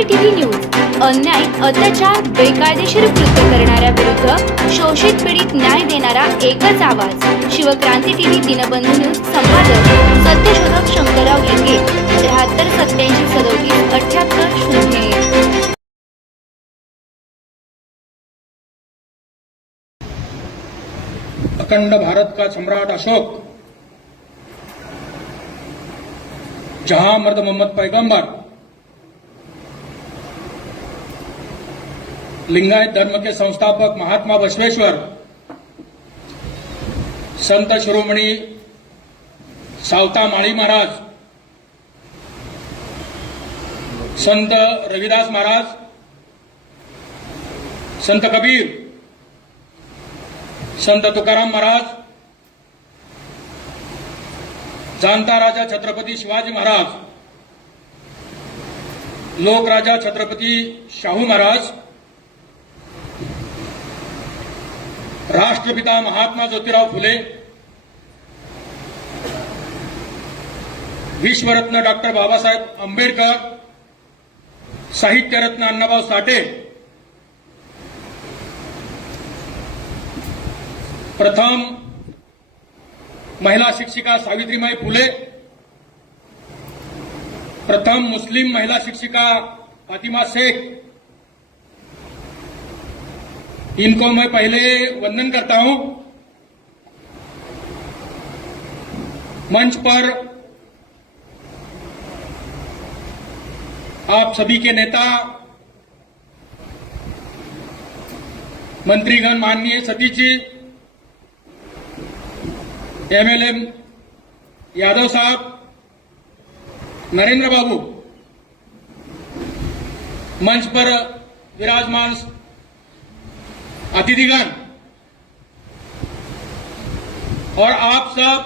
क्रांती TV news अन्याय, अत्याचार, बेकायदेशीर कृत्य करणाऱ्या विरुद्ध शोषित पीडित न्याय देणारा एकच आवाज. Shivkranti TV Dinbandhu news. संपादक सत्यशोधक शंकरराव लिंगे. 73 87 37 78 0. अखंड भारत का सम्राट अशोक, जहां मर्द मोहम्मद पैगंबर, लिंगायत धर्म के संस्थापक महात्मा बसवेश्वर, संत शिरोमणी सावता माळी महाराज, संत रविदास महाराज, संत कबीर, संत तुकाराम महाराज, जानता राजा छत्रपती शिवाजी महाराज, लोकराजा छत्रपती शाहू महाराज, राष्ट्रपिता महात्मा ज्योतिराव फुले, विश्वरत्न डॉक्टर बाबासाहेब आंबेडकर, साहित्यरत्न अण्णाभाऊ साठे, प्रथम महिला शिक्षिका सावित्रीबाई फुले, प्रथम मुस्लिम महिला शिक्षिका फातिमा शेख, इनको मैं पहले वंदन करता हूं. मंच पर आप सभी के नेता, मंत्रीगण, माननीय सतीश जी, एमएलए यादव साहब, नरेंद्र बाबू, मंच पर विराजमान अतिथिगण और आप सब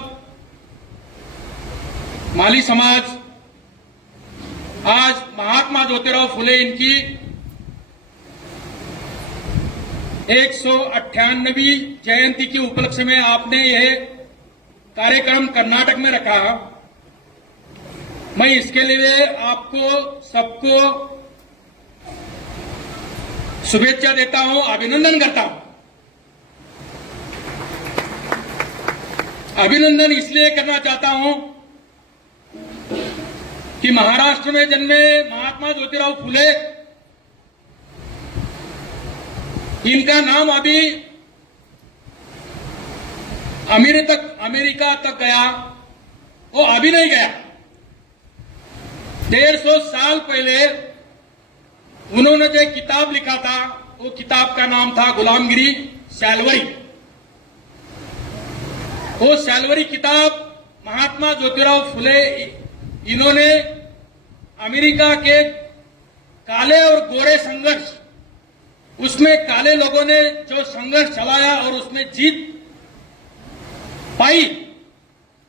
माली समाज, आज महात्मा ज्योतिराव फुले इनकी 198वीं जयंती के उपलक्ष्य में आपने यह कार्यक्रम कर्नाटक में रखा. मैं इसके लिए आपको सबको शुभेच्छा देता हूं, अभिनंदन करता हूं. अभिनंदन इसलिए करना चाहता हूं कि महाराष्ट्र में जन्मे महात्मा ज्योतिराव फुले, इनका नाम अभी अमेरिका तक गया, वो अभी नहीं गया. 150 साल पहले उन्होंने जो किताब लिखा था, वो किताब का नाम था गुलामगिरी सैलवरी. वो सैलवरी किताब महात्मा ज्योतिराव फुले इन्होंने अमेरिका के काले और गोरे संघर्ष, उसमें काले लोगों ने जो संघर्ष चलाया और उसमें जीत पाई,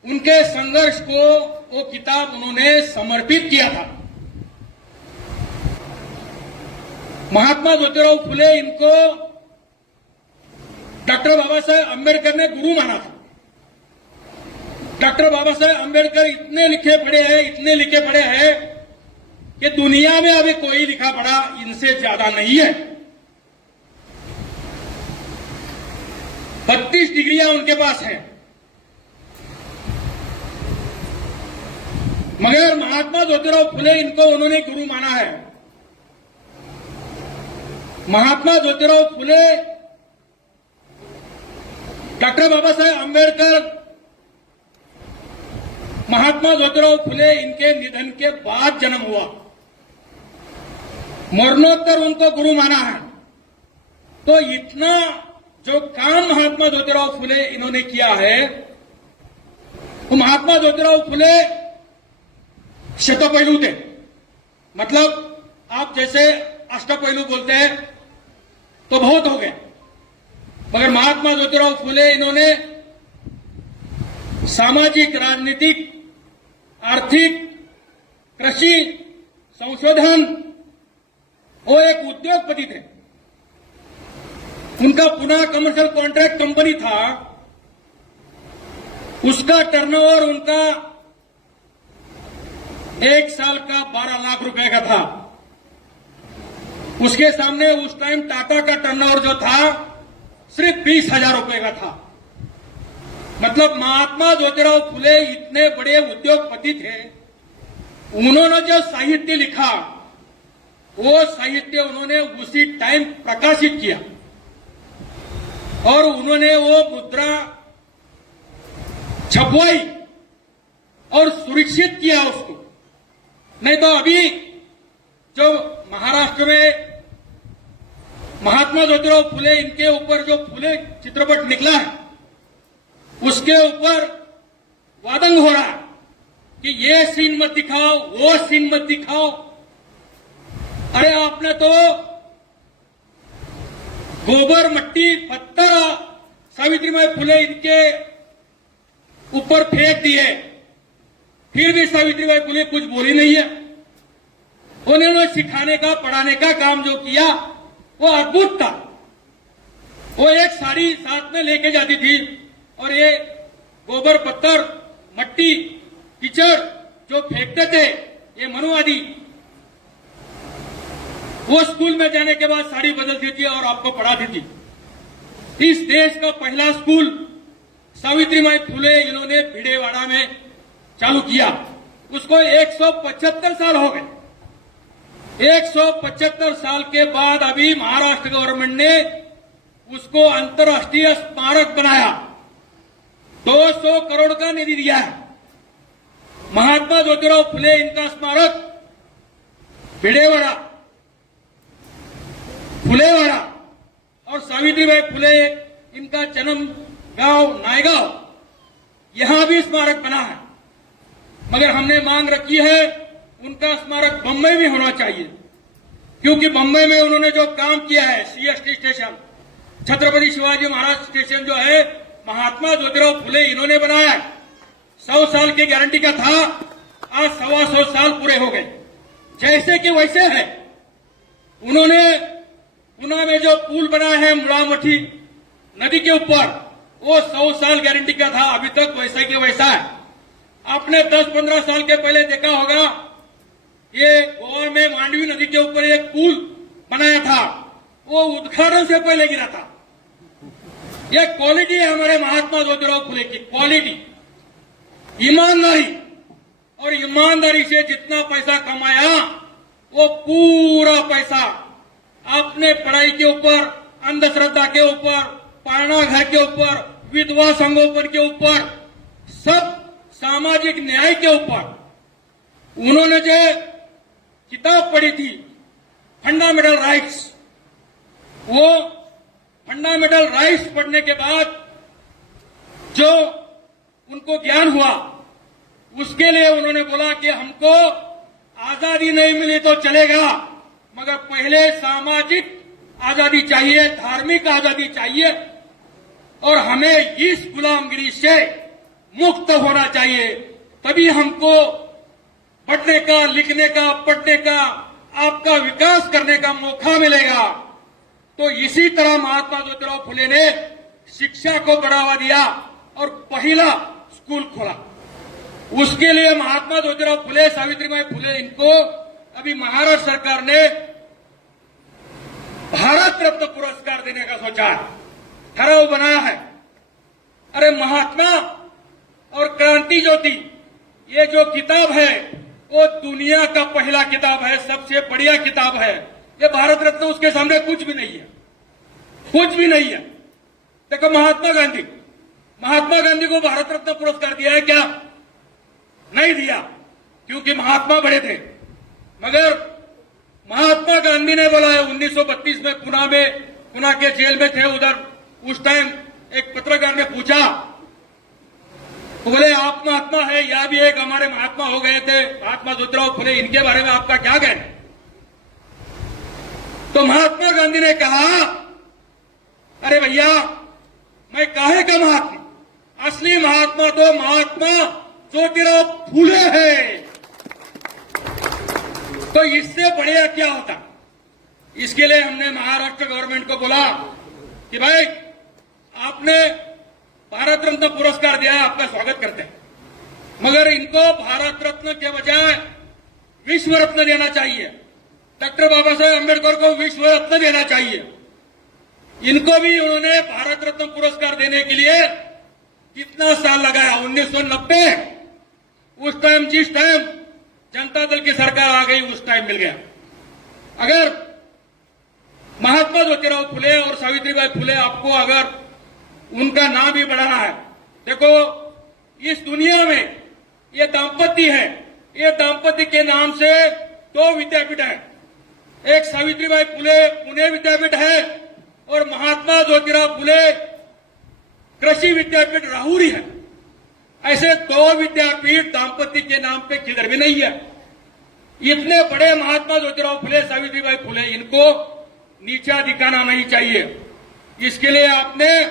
उनके संघर्ष को वो किताब उन्होंने समर्पित किया था. महात्मा ज्योतिराव फुले, इनको डॉक्टर बाबा साहेब आंबेडकर ने गुरु माना था. डॉक्टर बाबा साहेब आंबेडकर इतने लिखे पढ़े हैं कि दुनिया में अभी कोई लिखा पढ़ा इनसे ज्यादा नहीं है. 32 डिग्रियां उनके पास हैं. मगर महात्मा ज्योतिराव फुले, इनको उन्होंने गुरु माना है. महात्मा ज्योतिराव फुले, डॉक्टर बाबा साहेब आंबेडकर, महात्मा ज्योतिराव फुले, इनके निधन के बाद जन्म हुआ. मरणोत्तर उनको गुरु माना है. तो इतना जो काम महात्मा ज्योतिराव फुले इन्होंने किया है, तो महात्मा ज्योतिराव फुले शतपहलू थे. मतलब आप जैसे अष्टपहलू बोलते हैं तो बहुत हो गए, मगर महात्मा ज्योतिराव फुले इन्होंने सामाजिक, राजनीतिक, आर्थिक, कृषि, संशोधन, वो एक उद्योगपति थे. उनका पुणे कमर्शियल कॉन्ट्रैक्ट कंपनी था, उसका टर्नओवर उनका 1 साल का 12 लाख रुपए का था. उसके सामने उस टाइम टाटा का टर्नओवर जो था सिर्फ 20,000 रुपए का था। मतलब महात्मा ज्योतिराव फुले इतने बड़े उद्योगपति थे, उन्होंने जो साहित्य लिखा वो साहित्य उन्होंने उसी टाइम प्रकाशित किया और उन्होंने वो मुद्रा छपवाई और सुरक्षित किया उसको। नहीं तो अभी जो महाराष्ट्र में महात्मा ज्योतिराव फुले, इनके ऊपर जो फुले चित्रपट निकला है उसके ऊपर वादंग हो रहा है कि ये सीन मत दिखाओ, वो सीन मत दिखाओ। अरे आपने तो गोबर, मट्टी, पत्थर सावित्रीबाई फुले इनके ऊपर फेंक दिए, फिर भी सावित्रीबाई फुले कुछ बोली नहीं है। उन्होंने सिखाने का, पढ़ाने का काम जो किया वो अद्भुत था। वो एक साड़ी साथ में लेके जाती थी और ये गोबर, पत्थर, मट्टी, कीचड़ जो फेंकते थे ये मनुवादी, वो स्कूल में जाने के बाद साड़ी बदलती थी और आपको पढ़ाती थी। इस देश का पहला स्कूल सावित्रीबाई फुले इन्होंने भिडेवाड़ा में चालू किया। उसको 175 साल हो गए। 175 साल के बाद अभी महाराष्ट्र गवर्नमेंट ने उसको अंतर्राष्ट्रीय स्मारक बनाया। 200 करोड़ का निधि दिया है। महात्मा ज्योतिराव फुले इनका स्मारक भिडेवाड़ा, फुलेवाड़ा और सावित्रीबाई फुले इनका जन्म गांव नायगांव, यहां भी स्मारक बना है। मगर हमने मांग रखी है उनका स्मारक बम्बई में होना चाहिए, क्योंकि बम्बई में उन्होंने जो काम किया है, CST station, Chhatrapati Shivaji Maharaj station जो है महात्मा ज्योतिराव फुले इन्होंने बनाया है। 100 साल की गारंटी का था, आज 125 साल पूरे हो गए। जैसे कि वैसे है। उन्होंने पुणे में जो पुल बनाया है मुड़ामठी नदी के ऊपर, वो 100 साल गारंटी का था, अभी तक वैसा के वैसा है। आपने 10-15 साल के पहले देखा होगा, ये गोवा में मांडवी नदी के ऊपर एक पुल बनाया था, वो उद्घाटन से पहले गिरा था। ये क्वालिटी है हमारे महात्मा ज्योतिराव फुले की, क्वालिटी, ईमानदारी। और ईमानदारी से जितना पैसा कमाया वो पूरा पैसा आपने पढ़ाई के ऊपर, अंधश्रद्धा के ऊपर, पालना घर के ऊपर, विधवा संगोपन के ऊपर, सब सामाजिक न्याय के ऊपर। उन्होंने जो किताब पढ़ी थी फंडामेंटल राइट्स, वो फंडामेंटल राइट्स पढ़ने के बाद जो उनको ज्ञान हुआ, उसके लिए उन्होंने बोला कि हमको आजादी नहीं मिली तो चलेगा, मगर पहले सामाजिक आजादी चाहिए, धार्मिक आजादी चाहिए और हमें इस गुलामगिरी से मुक्त होना चाहिए। तभी हमको पढ़ने का, लिखने का, पढ़ने का, आपका विकास करने का मौका मिलेगा। तो इसी तरह महात्मा ज्योतिराव फुले ने शिक्षा को बढ़ावा दिया और पहला स्कूल खोला। उसके लिए महात्मा ज्योतिराव फुले, सावित्रीबाई फुले, इनको अभी महाराष्ट्र सरकार ने भारत रत्न पुरस्कार देने का सोचा है, ठहराव बनाया है। अरे महात्मा और क्रांति ज्योति, ये जो किताब है वो दुनिया का पहला किताब है, सबसे बढ़िया किताब है। ये भारत रत्न उसके सामने कुछ भी नहीं है, कुछ भी नहीं है। देखो महात्मा गांधी को भारत रत्न पुरस्कार दिया है क्या? नहीं दिया, क्योंकि महात्मा बड़े थे। मगर महात्मा गांधी ने बोला है 1932 में पुणे के जेल में थे उधर, उस टाइम एक पत्रकार ने पूछा, तो बोले आप महात्मा है, या भी एक हमारे महात्मा हो गए थे महात्मा ज्योतिराव फुले, इनके बारे में आपका क्या कहना? तो महात्मा गांधी ने कहा, अरे भैया मैं काहे का महात्मा, असली महात्मा तो महात्मा ज्योतिराव फुले है। तो इससे बढ़िया क्या होता? इसके लिए हमने महाराष्ट्र गवर्नमेंट को बोला कि भाई आपने भारत रत्न पुरस्कार दिया है, आपका स्वागत करते हैं, मगर इनको भारत रत्न के बजाय विश्व रत्न देना चाहिए। डॉक्टर बाबा साहेब अम्बेडकर को विश्व रत्न देना चाहिए। इनको भी उन्होंने भारत रत्न पुरस्कार देने के लिए कितना साल लगाया, 1990। उस टाइम जिस टाइम जनता दल की सरकार आ गई उस टाइम मिल गया। अगर महात्मा ज्योतिराव फुले और सावित्रीबाई फुले आपको अगर उनका नाम भी बढ़ाना है, देखो इस दुनिया में ये दाम्पत्य है, ये दाम्पत्य के नाम से 2 विद्यापीठ है। एक सावित्रीबाई फुले पुणे विद्यापीठ है और महात्मा ज्योतिराव फुले कृषि विद्यापीठ राहुरी है। ऐसे 2 विद्यापीठ दाम्पत्य के नाम पे किधर भी नहीं है। इतने बड़े महात्मा ज्योतिराव फुले सावित्रीबाई फुले, इनको नीचा दिखाना नहीं चाहिए। इसके लिए आपने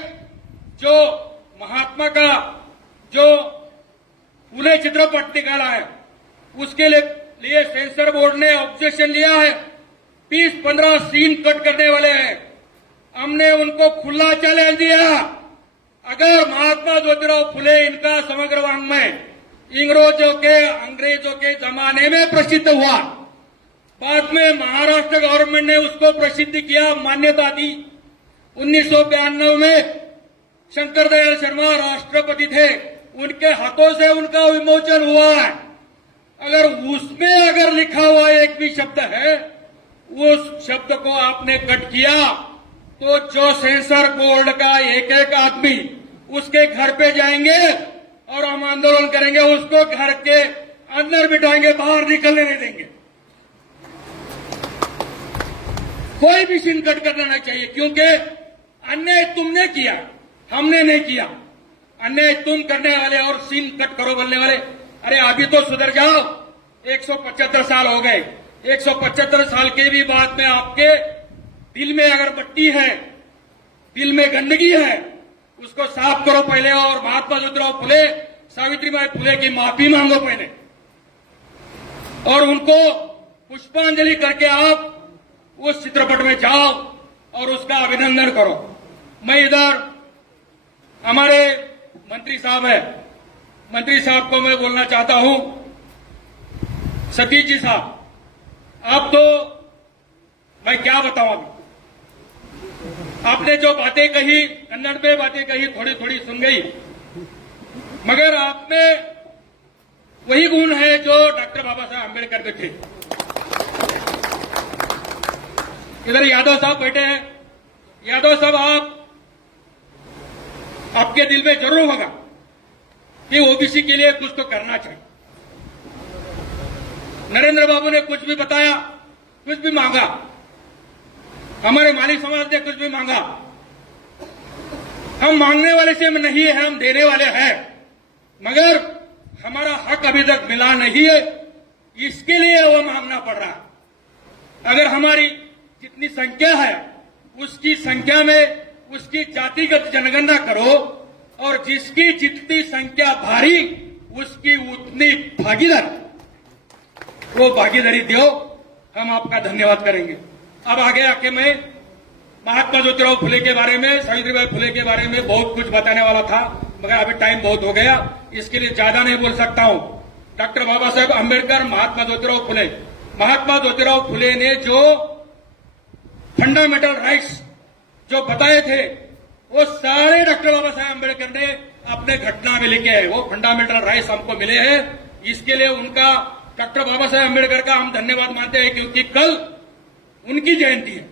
जो महात्मा का जो फुले चित्रपट निकाला है उसके लिए सेंसर बोर्ड ने ऑब्जेक्शन लिया है। 20-15 सीन कट करने वाले हैं। हमने उनको खुला चैलेंज दिया, अगर महात्मा ज्योतिराव फुले इनका समग्र वाङ्मय अंग्रेजों के जमाने में प्रसिद्ध हुआ, बाद में महाराष्ट्र गवर्नमेंट ने उसको प्रसिद्ध किया, मान्यता दी। 1992 में शंकर दयाल शर्मा राष्ट्रपति थे, उनके हाथों से उनका विमोचन हुआ है। अगर उसमें अगर लिखा हुआ एक भी शब्द है, उस शब्द को आपने कट किया तो जो सेंसर बोर्ड का एक आदमी उसके घर पे जाएंगे और हम आंदोलन करेंगे, उसको घर के अंदर बिठाएंगे, बाहर निकलने नहीं देंगे। कोई भी सीन कट करना नहीं चाहिए, क्योंकि अन्याय तुमने किया, हमने नहीं किया। अन्याय तुम करने वाले और सीन कट करो बोलने वाले, अरे अभी तो सुधर जाओ। 175 साल हो गए। 175 साल के भी बाद में आपके दिल में अगर मट्टी है, दिल में गंदगी है, उसको साफ करो पहले और महात्मा ज्योतिराव फुले सावित्रीबाई फुले की माफी मांगो पहले और उनको पुष्पांजलि करके आप उस चित्रपट में जाओ और उसका अभिनंदन करो। मैं इधर हमारे मंत्री साहब है, मंत्री साहब को मैं बोलना चाहता हूं, सतीश जी साहब, आप तो मैं क्या बताऊं, अभी आपने जो बातें कही कन्नड़ में बातें कही, थोड़ी थोड़ी सुन गई, मगर आप में वही गुण है जो डॉक्टर बाबा साहब अम्बेडकर में थे। इधर यादव साहब बैठे हैं। यादव साहब, आपके दिल में जरूर होगा कि ओबीसी के लिए कुछ तो करना चाहिए। नरेंद्र बाबू ने कुछ भी बताया, कुछ भी मांगा, हमारे माली समाज ने कुछ भी मांगा। हम मांगने वाले से नहीं है, हम देने वाले हैं, मगर हमारा हक अभी तक मिला नहीं है, इसके लिए वो मांगना पड़ रहा है। अगर हमारी जितनी संख्या है उसकी संख्या में उसकी जातिगत जनगणना करो और जिसकी जितनी संख्या भारी उसकी उतनी भागीदारी, वो भागीदारी दो, हम आपका धन्यवाद करेंगे। अब आगे आके मैं महात्मा ज्योतिराव फुले के बारे में, सावित्रीबाई फुले के बारे में बहुत कुछ बताने वाला था, मगर अभी टाइम बहुत हो गया, इसके लिए ज्यादा नहीं बोल सकता हूं। डॉक्टर बाबा साहेब अम्बेडकर, महात्मा ज्योतिराव फुले ने जो फंडामेंटल राइट्स जो बताए थे वो सारे डॉक्टर बाबा साहेब अम्बेडकर ने अपने घटना में लिखे हैं। वो फंडामेंटल राइट्स हमको मिले हैं, इसके लिए उनका, डॉक्टर बाबा साहेब अम्बेडकर का हम धन्यवाद मानते हैं, क्योंकि कल उनकी जयंती है।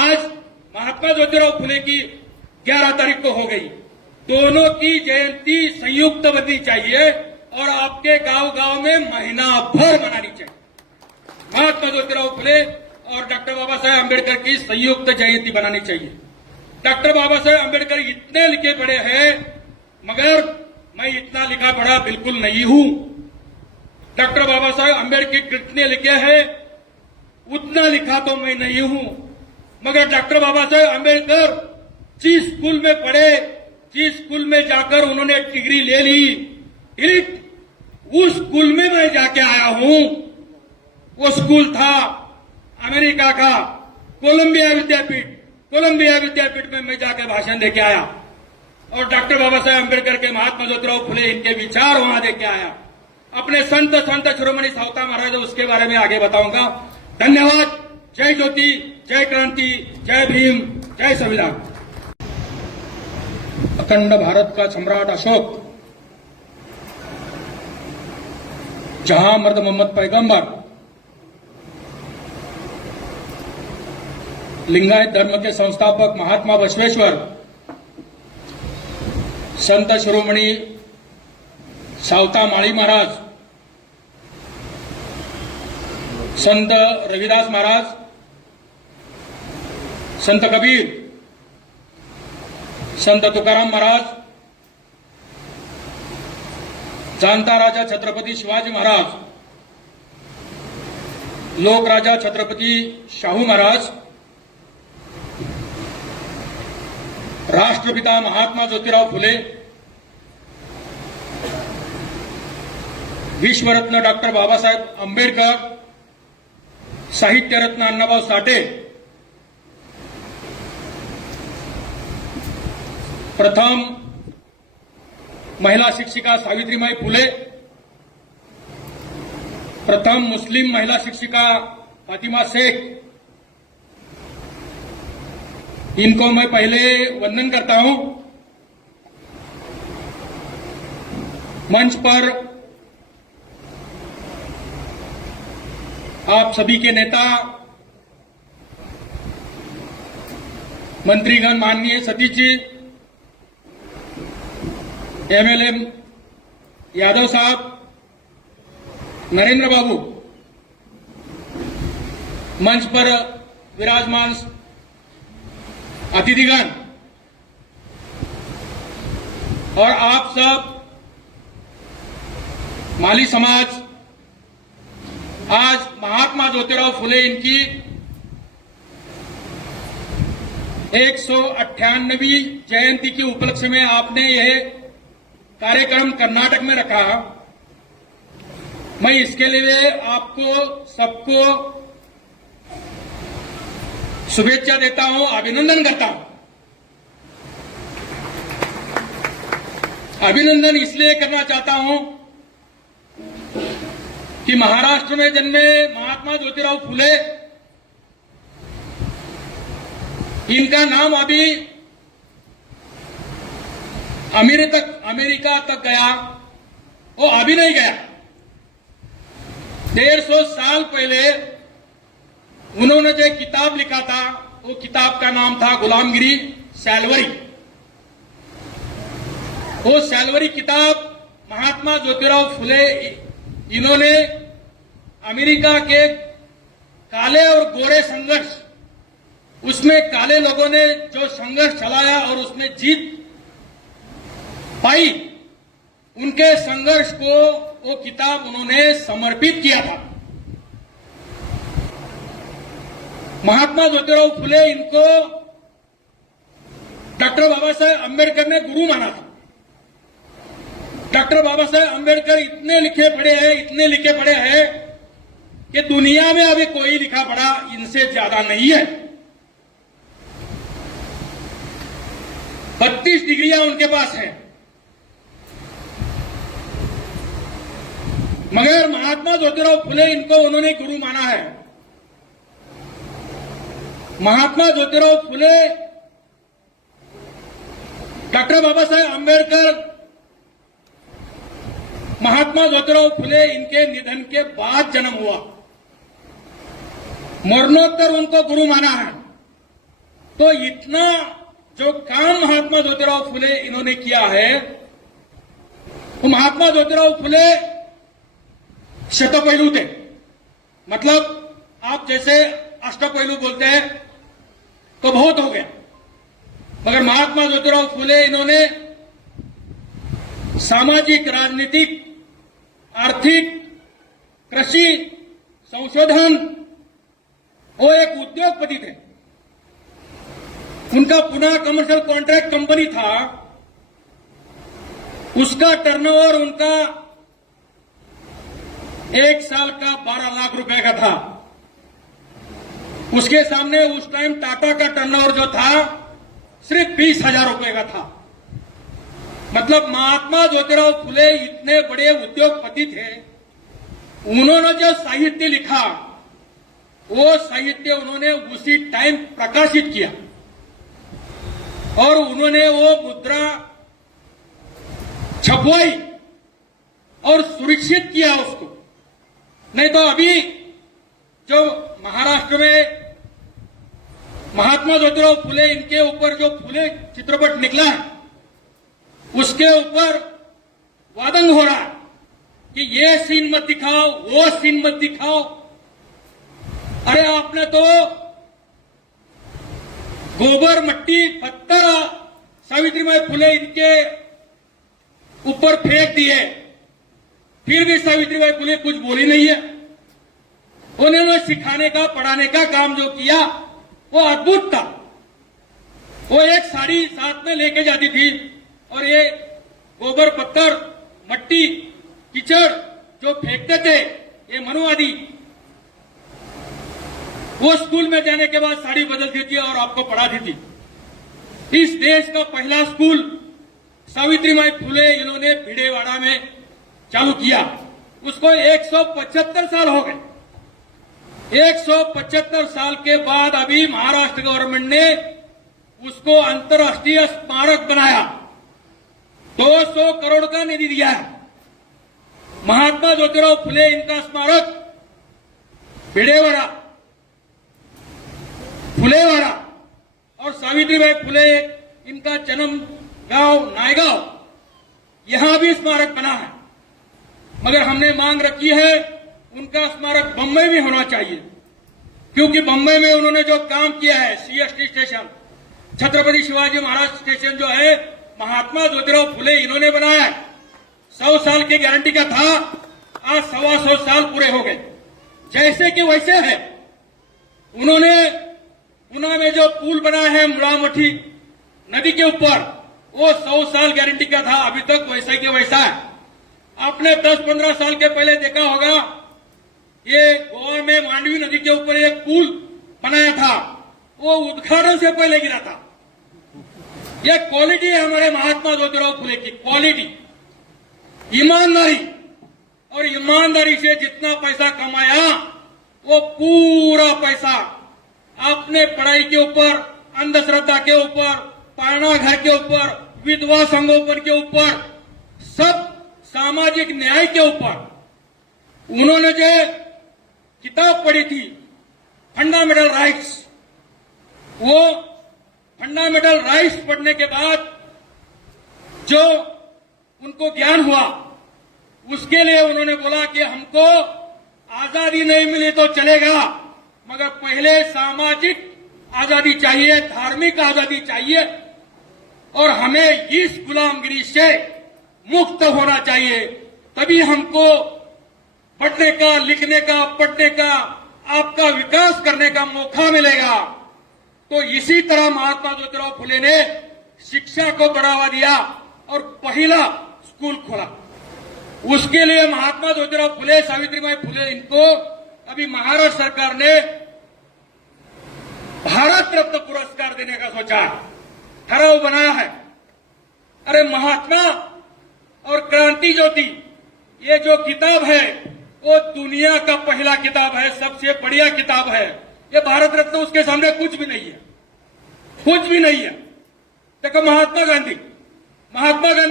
आज महात्मा ज्योतिराव फुले की 11 तारीख को हो गई। दोनों की जयंती संयुक्त बननी चाहिए और आपके गांव गांव में महीना भर मनानी चाहिए। महात्मा ज्योतिराव फुले और डॉक्टर बाबा साहेब अम्बेडकर की संयुक्त जयंती बनानी चाहिए। डॉक्टर बाबा साहेब अम्बेडकर इतने लिखे पढ़े हैं, मगर मैं इतना लिखा पढ़ा बिल्कुल नहीं हूं। डॉक्टर बाबा साहेब अम्बेडकर कितने लिखे हैं उतना लिखा तो मैं नहीं हूं, मगर डॉक्टर बाबा साहेब अम्बेडकर जिस स्कूल में पढ़े, जिस स्कूल में जाकर उन्होंने डिग्री ले ली, उस स्कूल में मैं जाके आया हूं। वो स्कूल था अमेरिका का कोलंबिया विद्यापीठ में मैं जाके भाषण देके आया और डॉक्टर बाबा साहेब अम्बेडकर के, महात्मा ज्योतिराव फुले, इनके विचार वहां देके आया। अपने संत शिरोमणि सावता महाराज, उसके बारे में आगे बताऊंगा। धन्यवाद। जय ज्योति, जय क्रांति, जय भीम, जय संविधान। अखंड भारत का सम्राट अशोक जहां मर्द मोहम्मद पैगंबर लिंगायत धर्म के संस्थापक महात्मा बसवेश्वर संत शिरोमणी सावता माळी महाराज, संत रविदास महाराज, संत कबीर, संत तुकाराम महाराज, जानता राजा छत्रपती शिवाजी महाराज, लोक राजा छत्रपती शाहू महाराज, राष्ट्रपिता महात्मा ज्योतिराव फुले, विश्वरत्न डॉक्टर बाबासाहेब आंबेडकर, साहित्यरत्न अण्णाभाऊ साठे, प्रथम महिला शिक्षिका सावित्रीबाई फुले, प्रथम मुस्लिम महिला शिक्षिका फातिमा शेख, इनको मैं पहले वंदन करता हूं। मंच पर आप सभी के नेता, मंत्रीगण, माननीय सतीश जी, एमएलए यादव साहब, नरेंद्र बाबू, मंच पर विराजमान अतिथिगण और आप सब माली समाज, आज महात्मा ज्योतिराव फुले इनकी 198वीं जयंती के उपलक्ष्य में आपने यह कार्यक्रम कर्नाटक में रखा। मैं इसके लिए आपको सबको शुभेच्छा देता हूं, अभिनंदन करता हूं। अभिनंदन इसलिए करना चाहता हूं कि महाराष्ट्र में जन्मे महात्मा ज्योतिराव फुले, इनका नाम अभी अमेरिका तक गया, वो अभी नहीं गया। 150 साल पहले उन्होंने जो किताब लिखा था, वो किताब का नाम था गुलामगिरी सैलवरी। वो सैलवरी किताब महात्मा ज्योतिराव फुले इन्होंने अमेरिका के काले और गोरे संघर्ष, उसमें काले लोगों ने जो संघर्ष चलाया और उसमें जीत पाई, उनके संघर्ष को वो किताब उन्होंने समर्पित किया था। महात्मा ज्योतिराव फुले, इनको डॉक्टर बाबा साहेब अम्बेडकर ने गुरु माना था। डॉक्टर बाबा साहेब अम्बेडकर इतने लिखे पढ़े हैं कि दुनिया में अभी कोई लिखा पढ़ा इनसे ज्यादा नहीं है। 32 डिग्रियां उनके पास हैं। मगर महात्मा ज्योतिराव फुले, इनको उन्होंने गुरु माना है। महात्मा ज्योतिराव फुले, डॉक्टर बाबा साहेब अम्बेडकर, महात्मा ज्योतिराव फुले, इनके निधन के बाद जन्म हुआ, मरणोत्तर उनको गुरु माना है। तो इतना जो काम महात्मा ज्योतिराव फुले इन्होंने किया है, तो महात्मा ज्योतिराव फुले शतपहलू थे। मतलब आप जैसे अष्टपहलू बोलते हैं तो बहुत हो गया, मगर महात्मा ज्योतिराव फुले इन्होंने सामाजिक, राजनीतिक, आर्थिक, कृषि, संशोधन, वो एक उद्योगपति थे। उनका पुणे कमर्शियल कॉन्ट्रैक्ट कंपनी था, उसका टर्नओवर उनका 1 साल का 12 लाख रुपए का था। उसके सामने उस टाइम टाटा का टर्नओवर जो था सिर्फ 20,000 रुपए का था। मतलब महात्मा ज्योतिराव फुले इतने बड़े उद्योगपति थे, उन्होंने जो साहित्य लिखा वो साहित्य उन्होंने उसी टाइम प्रकाशित किया और उन्होंने वो मुद्रा छपवाई और सुरक्षित किया उसको। नहीं तो अभी जो महाराष्ट्र में महात्मा ज्योतिराव फुले, इनके ऊपर जो फुले चित्रपट निकला है, उसके ऊपर वादंग हो रहा है कि ये सीन मत दिखाओ, वो सीन मत दिखाओ। अरे आपने तो गोबर, मट्टी, पत्थर सावित्रीबाई फुले इनके ऊपर फेंक दिए, फिर भी सावित्रीबाई फुले कुछ बोली नहीं है। उन्होंने सिखाने का, पढ़ाने का काम जो किया वो अद्भुत था। वो एक साड़ी साथ में लेके जाती थी और ये गोबर, पत्थर, मट्टी, कीचड़ जो फेंकते थे ये मनुवादी, वो स्कूल में जाने के बाद साड़ी बदलती थी और आपको पढ़ाती थी। इस देश का पहला स्कूल सावित्रीबाई फुले इन्होंने भिडेवाड़ा में चालू किया। उसको 175 साल हो गए। 175 साल के बाद अभी महाराष्ट्र गवर्नमेंट ने उसको अंतर्राष्ट्रीय स्मारक बनाया। 200 करोड़ का निधि दिया है। महात्मा ज्योतिराव फुले इनका स्मारक भिडेवाड़ा, फुलेवाड़ा और सावित्रीबाई फुले इनका जन्म गांव नायगांव, यहां भी स्मारक बना है। मगर हमने मांग रखी है उनका स्मारक बम्बई में होना चाहिए, क्योंकि बम्बई में उन्होंने जो काम किया है, CST station, Chhatrapati Shivaji Maharaj station जो है महात्मा ज्योतिराव फुले इन्होंने बनाया है। 100 साल की गारंटी का था, आज 125 साल पूरे हो गए। जैसे कि वैसे है। उन्होंने पुणे में जो पुल बनाया है मुड़ामठी नदी के ऊपर, वो 100 साल गारंटी का था, अभी तक वैसा के वैसा है। आपने 10-15 साल के पहले देखा होगा, ये गोवा में मांडवी नदी के ऊपर एक पुल बनाया था, वो उद्घाटन से पहले गिरा था। ये क्वालिटी है हमारे महात्मा ज्योतिराव फुले की, क्वालिटी, ईमानदारी। और ईमानदारी से जितना पैसा कमाया वो पूरा पैसा आपने पढ़ाई के ऊपर, अंधश्रद्धा के ऊपर, पारणा घर के ऊपर, विधवा संगोपन के ऊपर, सब सामाजिक न्याय के ऊपर उन्होंने जो किताब पढ़ी थी फंडामेंटल राइट्स, वो फंडामेंटल राइट्स पढ़ने के बाद जो उनको ज्ञान हुआ, उसके लिए उन्होंने बोला कि हमको आजादी नहीं मिली तो चलेगा, मगर पहले सामाजिक आजादी चाहिए, धार्मिक आजादी चाहिए और हमें इस गुलामगिरी से मुक्त होना चाहिए। तभी हमको पढ़ने का, लिखने का, पढ़ने का, आपका विकास करने का मौका मिलेगा। तो इसी तरह महात्मा ज्योतिराव फुले ने शिक्षा को बढ़ावा दिया और पहला स्कूल खोला। उसके लिए महात्मा ज्योतिराव फुले, सावित्रीबाई फुले, इनको अभी महाराष्ट्र सरकार ने भारत रत्न पुरस्कार देने का सोचा, ठहराव बनाया है। अरे महात्मा और क्रांति ज्योति, ये जो किताब है वो दुनिया का पहला किताब है, सबसे बढ़िया किताब है। ये भारत रत्न उसके सामने कुछ भी नहीं है, कुछ भी नहीं है। देखो महात्मा गांधी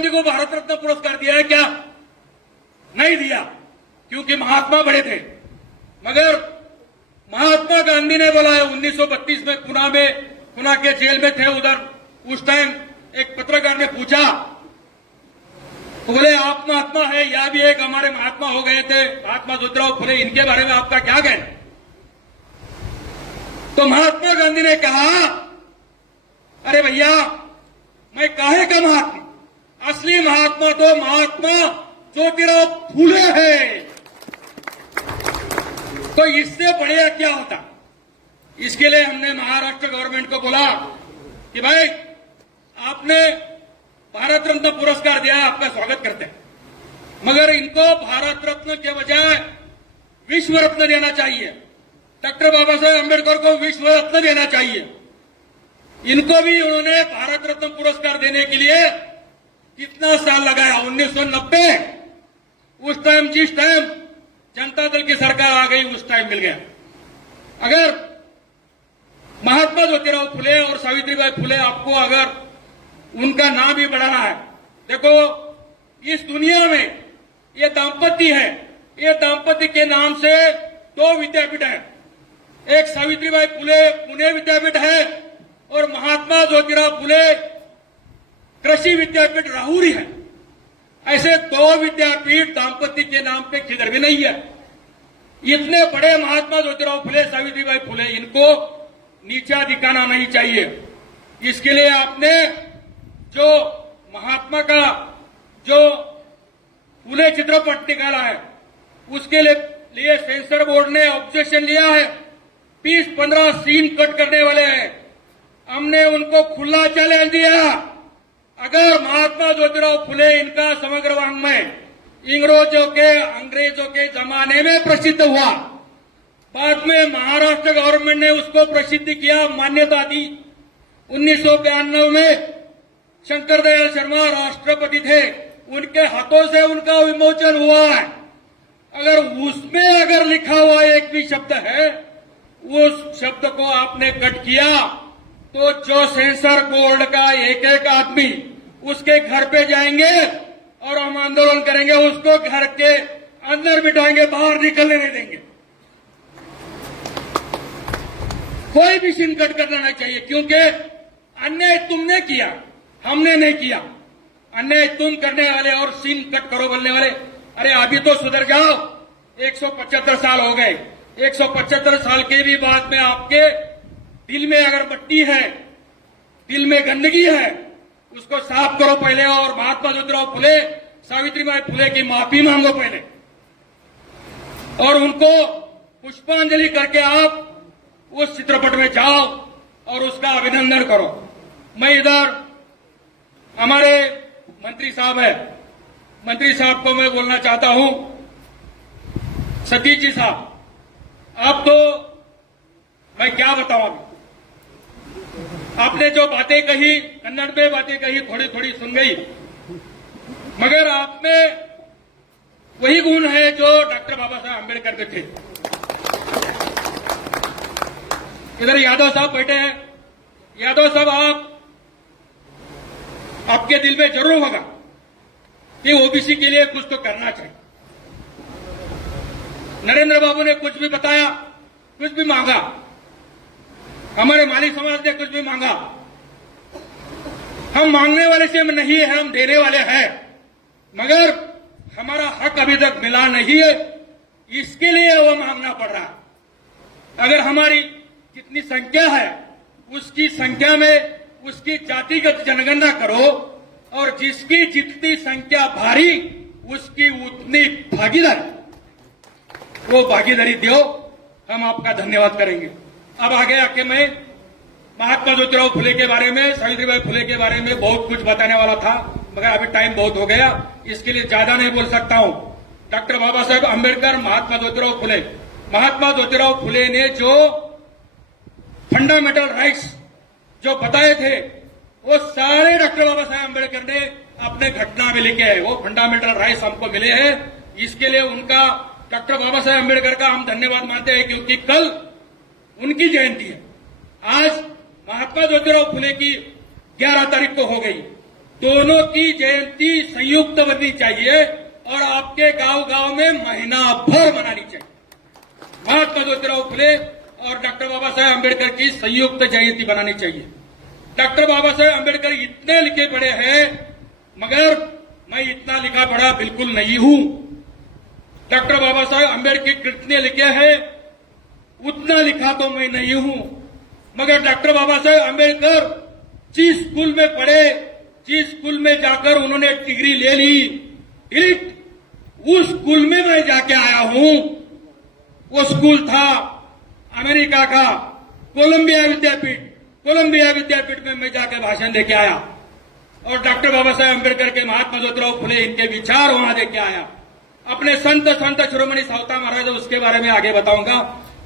को भारत रत्न पुरस्कार दिया है क्या? नहीं दिया, क्योंकि महात्मा बड़े थे। मगर महात्मा गांधी ने बोला है 1932 में पुणे के जेल में थे उधर, उस टाइम एक पत्रकार ने पूछा, तो बोले आप महात्मा है, या भी एक हमारे महात्मा हो गए थे महात्मा ज्योतिराव फुले, इनके बारे में आपका क्या कहना? तो महात्मा गांधी ने कहा, अरे भैया मैं काहे का महात्मा, असली महात्मा तो महात्मा ज्योतिराव फुले है। तो इससे बढ़िया क्या होता? इसके लिए हमने महाराष्ट्र गवर्नमेंट को बोला कि भाई आपने भारत रत्न पुरस्कार दिया, आपका स्वागत करते हैं, मगर इनको भारत रत्न के बजाय विश्व रत्न देना चाहिए। डॉक्टर बाबा साहेब अम्बेडकर को विश्व रत्न देना चाहिए। इनको भी उन्होंने भारत रत्न पुरस्कार देने के लिए कितना साल लगाया? 1990, उस टाइम जिस टाइम जनता दल की सरकार आ गई उस टाइम मिल गया। अगर महात्मा ज्योतिराव फुले और सावित्रीबाई फुले आपको अगर उनका नाम भी बढ़ाना है, देखो इस दुनिया में ये दाम्पत्य है, ये दाम्पत्य के नाम से 2 विद्यापीठ है। एक सावित्रीबाई फुले पुणे विद्यापीठ है और महात्मा ज्योतिराव फुले कृषि विद्यापीठ राहुरी है। ऐसे 2 विद्यापीठ दाम्पत्य के नाम पे किधर भी नहीं है। इतने बड़े महात्मा ज्योतिराव फुले सावित्रीबाई फुले, इनको नीचा दिखाना नहीं चाहिए। इसके लिए आपने जो महात्मा का जो फुले चित्रपट निकाला है, उसके लिए सेंसर बोर्ड ने ऑब्जेक्शन लिया है। 20-15 सीन कट करने वाले हैं। हमने उनको खुला चैलेंज दिया, अगर महात्मा ज्योतिराव फुले इनका समग्र वाङ्मय अंग्रेजों के जमाने में प्रसिद्ध हुआ, बाद में महाराष्ट्र गवर्नमेंट ने उसको प्रसिद्ध किया, मान्यता दी। 1992 में शंकर दयाल शर्मा राष्ट्रपति थे, उनके हाथों से उनका विमोचन हुआ है। अगर उसमें अगर लिखा हुआ एक भी शब्द है, उस शब्द को आपने कट किया, तो जो सेंसर बोर्ड का एक आदमी उसके घर पे जाएंगे और हम आंदोलन करेंगे, उसको घर के अंदर बिठाएंगे, बाहर निकलने नहीं देंगे। कोई भी सीन कट करना नहीं चाहिए, क्योंकि अन्याय तुमने किया, हमने नहीं किया। अन्याय तुम करने वाले और सीन कट करो बोलने वाले, अरे अभी तो सुधर जाओ। 175 साल हो गए। 175 साल के भी बाद में आपके दिल में अगर मट्टी है, दिल में गंदगी है, उसको साफ करो पहले, और महात्मा ज्योतिराव फुले सावित्रीबाई फुले की माफी मांगो पहले, और उनको पुष्पांजलि करके आप उस चित्रपट में जाओ और उसका अभिनंदन करो। मैं इधर हमारे मंत्री साहब है, मंत्री साहब को मैं बोलना चाहता हूं, सतीश जी साहब, आप तो मैं क्या बताऊं, अभी आपने जो बातें कही, कन्नड़ में बातें कही, थोड़ी थोड़ी सुन गई, मगर आप में वही गुण है जो डॉक्टर बाबा साहब अम्बेडकर के थे। इधर यादव साहब बैठे हैं। यादव साहब, आपके दिल में जरूर होगा कि ओबीसी के लिए कुछ तो करना चाहिए। नरेंद्र बाबू ने कुछ भी बताया, कुछ भी मांगा, हमारे माली समाज ने कुछ भी मांगा। हम मांगने वाले से नहीं है, हम देने वाले हैं, मगर हमारा हक अभी तक मिला नहीं है, इसके लिए वो मांगना पड़ रहा है। अगर हमारी कितनी संख्या है, उसकी संख्या में उसकी जातिगत जनगणना करो, और जिसकी जितनी संख्या भारी उसकी उतनी भागीदारी, वो भागीदारी दो, हम आपका धन्यवाद करेंगे। अब आगे आके मैं महात्मा ज्योतिराव फुले के बारे में, सावित्रीबाई फुले के बारे में बहुत कुछ बताने वाला था, मगर अभी टाइम बहुत हो गया, इसके लिए ज्यादा नहीं बोल सकता हूं। डॉक्टर बाबा साहेब अम्बेडकर, महात्मा ज्योतिराव फुले, महात्मा ज्योतिराव फुले ने जो फंडामेंटल राइट्स जो बताए थे, वो सारे डॉक्टर बाबा साहेब अम्बेडकर ने अपने घटना में लिखे हैं। वो फंडामेंटल राइट्स हमको मिले हैं, इसके लिए उनका, डॉक्टर बाबा साहेब अम्बेडकर का हम धन्यवाद मानते हैं, क्योंकि कल उनकी जयंती है। आज महात्मा ज्योतिराव फुले की 11 तारीख को हो गई। दोनों की जयंती संयुक्त बननी चाहिए और आपके गांव गांव में महीना भर मनानी चाहिए। महात्मा ज्योतिराव फुले और डॉक्टर बाबा साहेब अम्बेडकर की संयुक्त जयंती बनानी चाहिए। डॉक्टर बाबा साहेब अम्बेडकर इतने लिखे पढ़े हैं, मगर मैं इतना लिखा पढ़ा बिल्कुल नहीं हूं। डॉक्टर बाबा साहेब अम्बेडकर कितने लिखे हैं, उतना लिखा तो मैं नहीं हूं, मगर डॉक्टर बाबा साहेब अम्बेडकर जिस स्कूल में पढ़े, जिस स्कूल में जाकर उन्होंने डिग्री ले ली, उस स्कूल में मैं जाके आया हूं। वो स्कूल था अमेरिका का कोलंबिया विद्यापीठ। कोलंबिया विद्यापीठ में मैं जाकर भाषण देके आया, और डॉक्टर बाबा साहेब अम्बेडकर के, महात्मा ज्योतिराव फुले, इनके विचार वहां देके आया। अपने संत शिरोमणि सावता महाराज, उसके बारे में आगे बताऊंगा।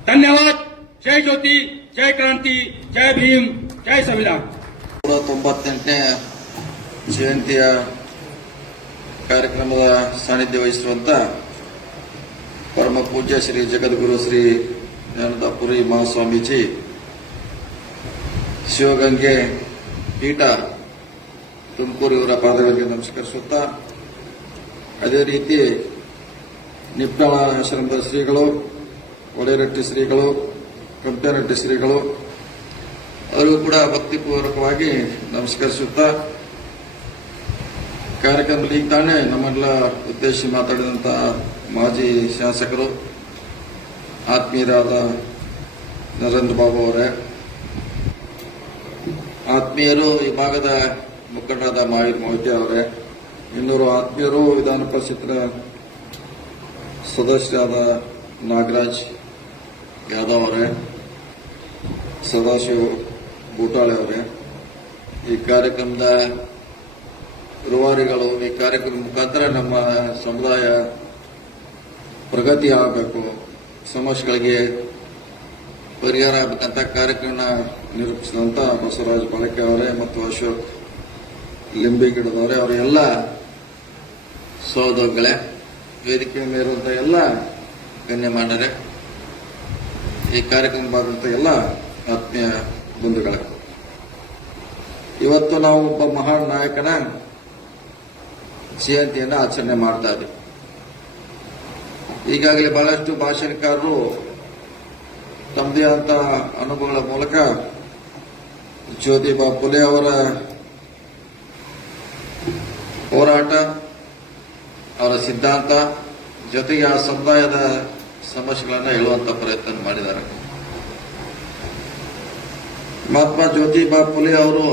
धन्यवाद। जय ज्योति, जय क्रांति, जय भीम, जय संविधान। 98ನೇ ಜಯಂತಿಯ ಕಾರ್ಯಕ್ರಮದ ಸಾನ್ನಿಧ್ಯ ವಹಿಸಿರುವಂತ ಪರಮ ಪೂಜ್ಯ ಶ್ರೀ ಜಗದ್ಗುರು ಶ್ರೀ ಜ್ಞಾನದಾಪುರಿ ಮಹಾಸ್ವಾಮೀಜಿ ಶಿವಗಂಗೆ ಪೀಠ ತುಮಕೂರು ಇವರ ಪಾದಗಳಿಗೆ ನಮಸ್ಕರಿಸುತ್ತಾ, ಅದೇ ರೀತಿ ನಿಪ್ಟಾಳ ಆಶ್ರಮದ ಶ್ರೀಗಳು, ಒಡೆರಟ್ಟಿ ಶ್ರೀಗಳು, ಕಂಪೇರಟ್ಟಿ ಶ್ರೀಗಳು ಅವರಿಗೂ ಕೂಡ ಭಕ್ತಿಪೂರ್ವಕವಾಗಿ ನಮಸ್ಕರಿಸುತ್ತಾ, ಕಾರ್ಯಕ್ರಮದಲ್ಲಿ ಈಗ ತಾನೇ ನಮ್ಮೆಲ್ಲ ಉದ್ದೇಶಿಸಿ ಮಾತಾಡಿದಂತಹ ಮಾಜಿ ಶಾಸಕರು ಆತ್ಮೀಯರಾದ ನರೇಂದ್ರ ಬಾಬು ಅವರೇ, ಆತ್ಮೀಯರು ಈ ಭಾಗದ ಮುಖಂಡರಾದ ಮಾಹಿರ್ ಮೊಹಿತೆ ಅವರೇ, ಇನ್ನೂರು ಆತ್ಮೀಯರು ವಿಧಾನ ಪರಿಷತ್ನ ಸದಸ್ಯರಾದ ನಾಗರಾಜ್ ಯಾದವ್ ಅವರೇ, ಸದಾಶಿವ ಬೂಟಾಳೆ ಅವರೇ, ಈ ಕಾರ್ಯಕ್ರಮದ ರೂವಾರಿಗಳು, ಈ ಕಾರ್ಯಕ್ರಮದ ಮುಖಾಂತರ ನಮ್ಮ ಸಮುದಾಯ ಪ್ರಗತಿ ಆಗಬೇಕು, ಸಮಸ್ಯೆಗಳಿಗೆ ಪರಿಹಾರ ಆಗಬೇಕಂತ ಕಾರ್ಯಕ್ರಮ ನಿರೂಪಿಸಿದಂತ ಬಸವರಾಜ ಬಾಳಕೆ ಅವರೇ ಮತ್ತು ಅಶೋಕ್ ಲಿಂಬಿಗಿಡದವರೇ, ಅವರೆಲ್ಲ ಸಹೋದರಗಳೇ, ವೇದಿಕೆ ಮೇಲಿರುವಂತಹ ಎಲ್ಲ ಗಣ್ಯಮಾನ್ಯರೇ, ಈ ಕಾರ್ಯಕ್ರಮ ಭಾಗವಂತ ಎಲ್ಲ ಆತ್ಮೀಯ ಬಂಧುಗಳೇ, ಇವತ್ತು ನಾವು ಒಬ್ಬ ಮಹಾನ್ ನಾಯಕನ ಜಯಂತಿಯನ್ನು ಆಚರಣೆ ಮಾಡ್ತಾ ಇದ್ದೀವಿ. ಈಗಾಗಲೇ ಬಹಳಷ್ಟು ಭಾಷಣಕಾರರು ತಮ್ಮದೇ ಆದ ಅನುಭವಗಳ ಮೂಲಕ ಜ್ಯೋತಿಬಾ ಫುಲೆ ಅವರ ಹೋರಾಟ, ಅವರ ಸಿದ್ಧಾಂತ ಜೊತೆಗೆ ಆ ಸಮುದಾಯದ ಸಮಸ್ಯೆಗಳನ್ನು ಹೇಳುವಂತ ಪ್ರಯತ್ನ ಮಾಡಿದ್ದಾರೆ. ಮಹಾತ್ಮ ಜ್ಯೋತಿಬಾ ಫುಲೆ ಅವರು